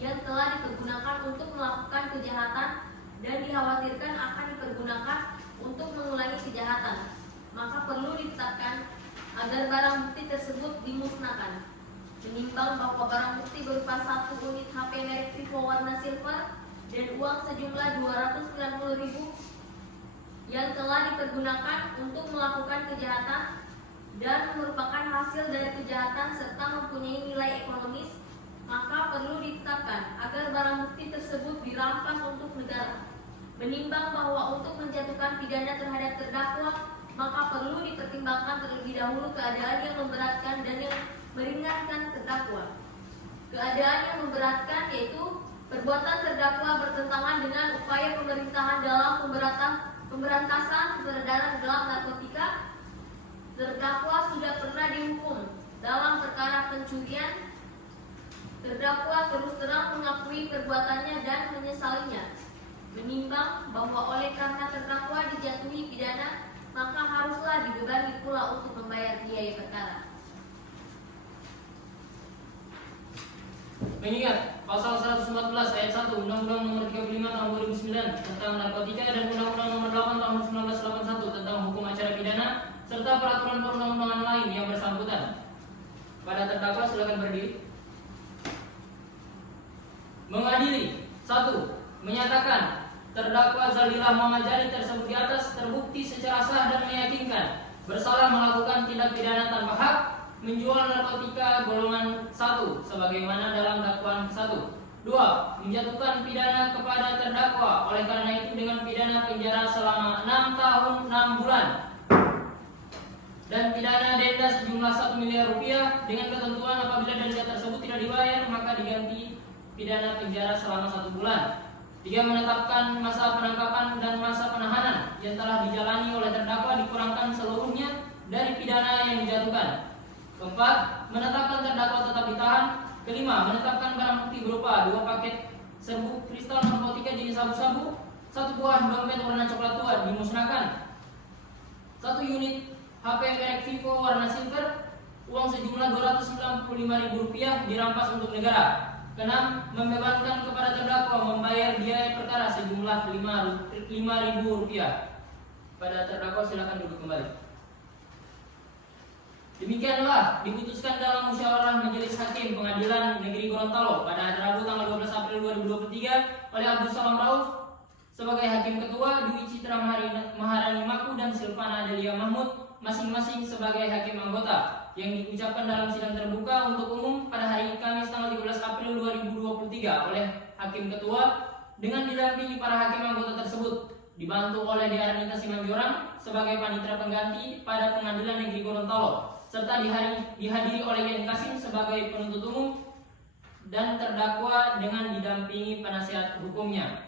yang telah dipergunakan untuk melakukan kejahatan dan dikhawatirkan akan dipergunakan untuk mengulangi kejahatan, maka perlu ditetapkan agar barang bukti tersebut dimusnahkan. Menimbang bahwa barang bukti berupa 1 unit HP merek Vivo warna silver dan uang sejumlah 290.000 yang telah dipergunakan untuk melakukan kejahatan dan merupakan hasil dari kejahatan serta mempunyai nilai ekonomis, maka perlu ditetapkan agar barang bukti tersebut dirampas untuk negara. Menimbang bahwa untuk menjatuhkan pidana terhadap terdakwa, maka perlu dipertimbangkan terlebih dahulu keadaan yang memberatkan dan yang meringankan terdakwa. Keadaan yang memberatkan yaitu perbuatan terdakwa bertentangan dengan upaya pemerintahan dalam pemberantasan peredaran gelap narkotika. Terdakwa sudah pernah dihukum dalam perkara pencurian. Terdakwa terus terang mengakui perbuatannya dan menyesalinya. Menimbang bahwa oleh karena terdakwa dijatuhi pidana, maka haruslah dibebani pula untuk membayar biaya perkara. Mengingat pasal 114 ayat 1 Undang-Undang Nomor 35 Tahun 2009 tentang narkotika dan Undang-Undang Nomor 8 Tahun 1981 tentang hukum acara pidana serta peraturan perundang-undangan lain yang bersangkutan. Pada terdakwa silakan berdiri. Mengadili. 1. Menyatakan terdakwa Zaldilah Muhammad Jali tersebut di atas terbukti secara sah dan meyakinkan bersalah melakukan tindak pidana tanpa hak menjual narkotika golongan 1 sebagaimana dalam dakwaan ke-1. 2. Menjatuhkan pidana kepada terdakwa oleh karena itu dengan pidana penjara selama 6 tahun 6 bulan dan pidana denda sejumlah 1 miliar rupiah dengan ketentuan apabila denda tersebut tidak dibayar maka diganti pidana penjara selama 1 bulan. 3. Menetapkan masa penangkapan dan masa penahanan yang telah dijalani oleh terdakwa dikurangkan seluruhnya dari pidana yang dijatuhkan. 4. Menetapkan terdakwa tetap ditahan. 5. Menetapkan barang bukti berupa 2 paket serbuk kristal narkotika jenis sabu-sabu, 1 buah dompet warna coklat tua dimusnahkan, 1 unit HP merek Vivo warna silver, uang sejumlah Rp295.000 dirampas untuk negara. 6. Membebankan kepada terdakwa membayar biaya perkara sejumlah Rp5.000. Pada terdakwa silakan duduk kembali. Demikianlah diputuskan dalam musyawarah Majelis Hakim Pengadilan Negeri Gorontalo pada hari Rabu tanggal 12 April 2023 oleh Abdus Salam Rauf sebagai Hakim Ketua, Dwi Citra Maharani Maku dan Silvana Adelia Mahmud masing-masing sebagai Hakim Anggota yang diucapkan dalam sidang terbuka untuk umum pada hari Kamis tanggal 13 April 2023 oleh Hakim Ketua dengan didampingi para Hakim Anggota tersebut, dibantu oleh Dearnita Simanjorang sebagai panitera pengganti pada Pengadilan Negeri Gorontalo, serta dihadiri oleh Yen Kasim sebagai penuntut umum dan terdakwa dengan didampingi penasihat hukumnya.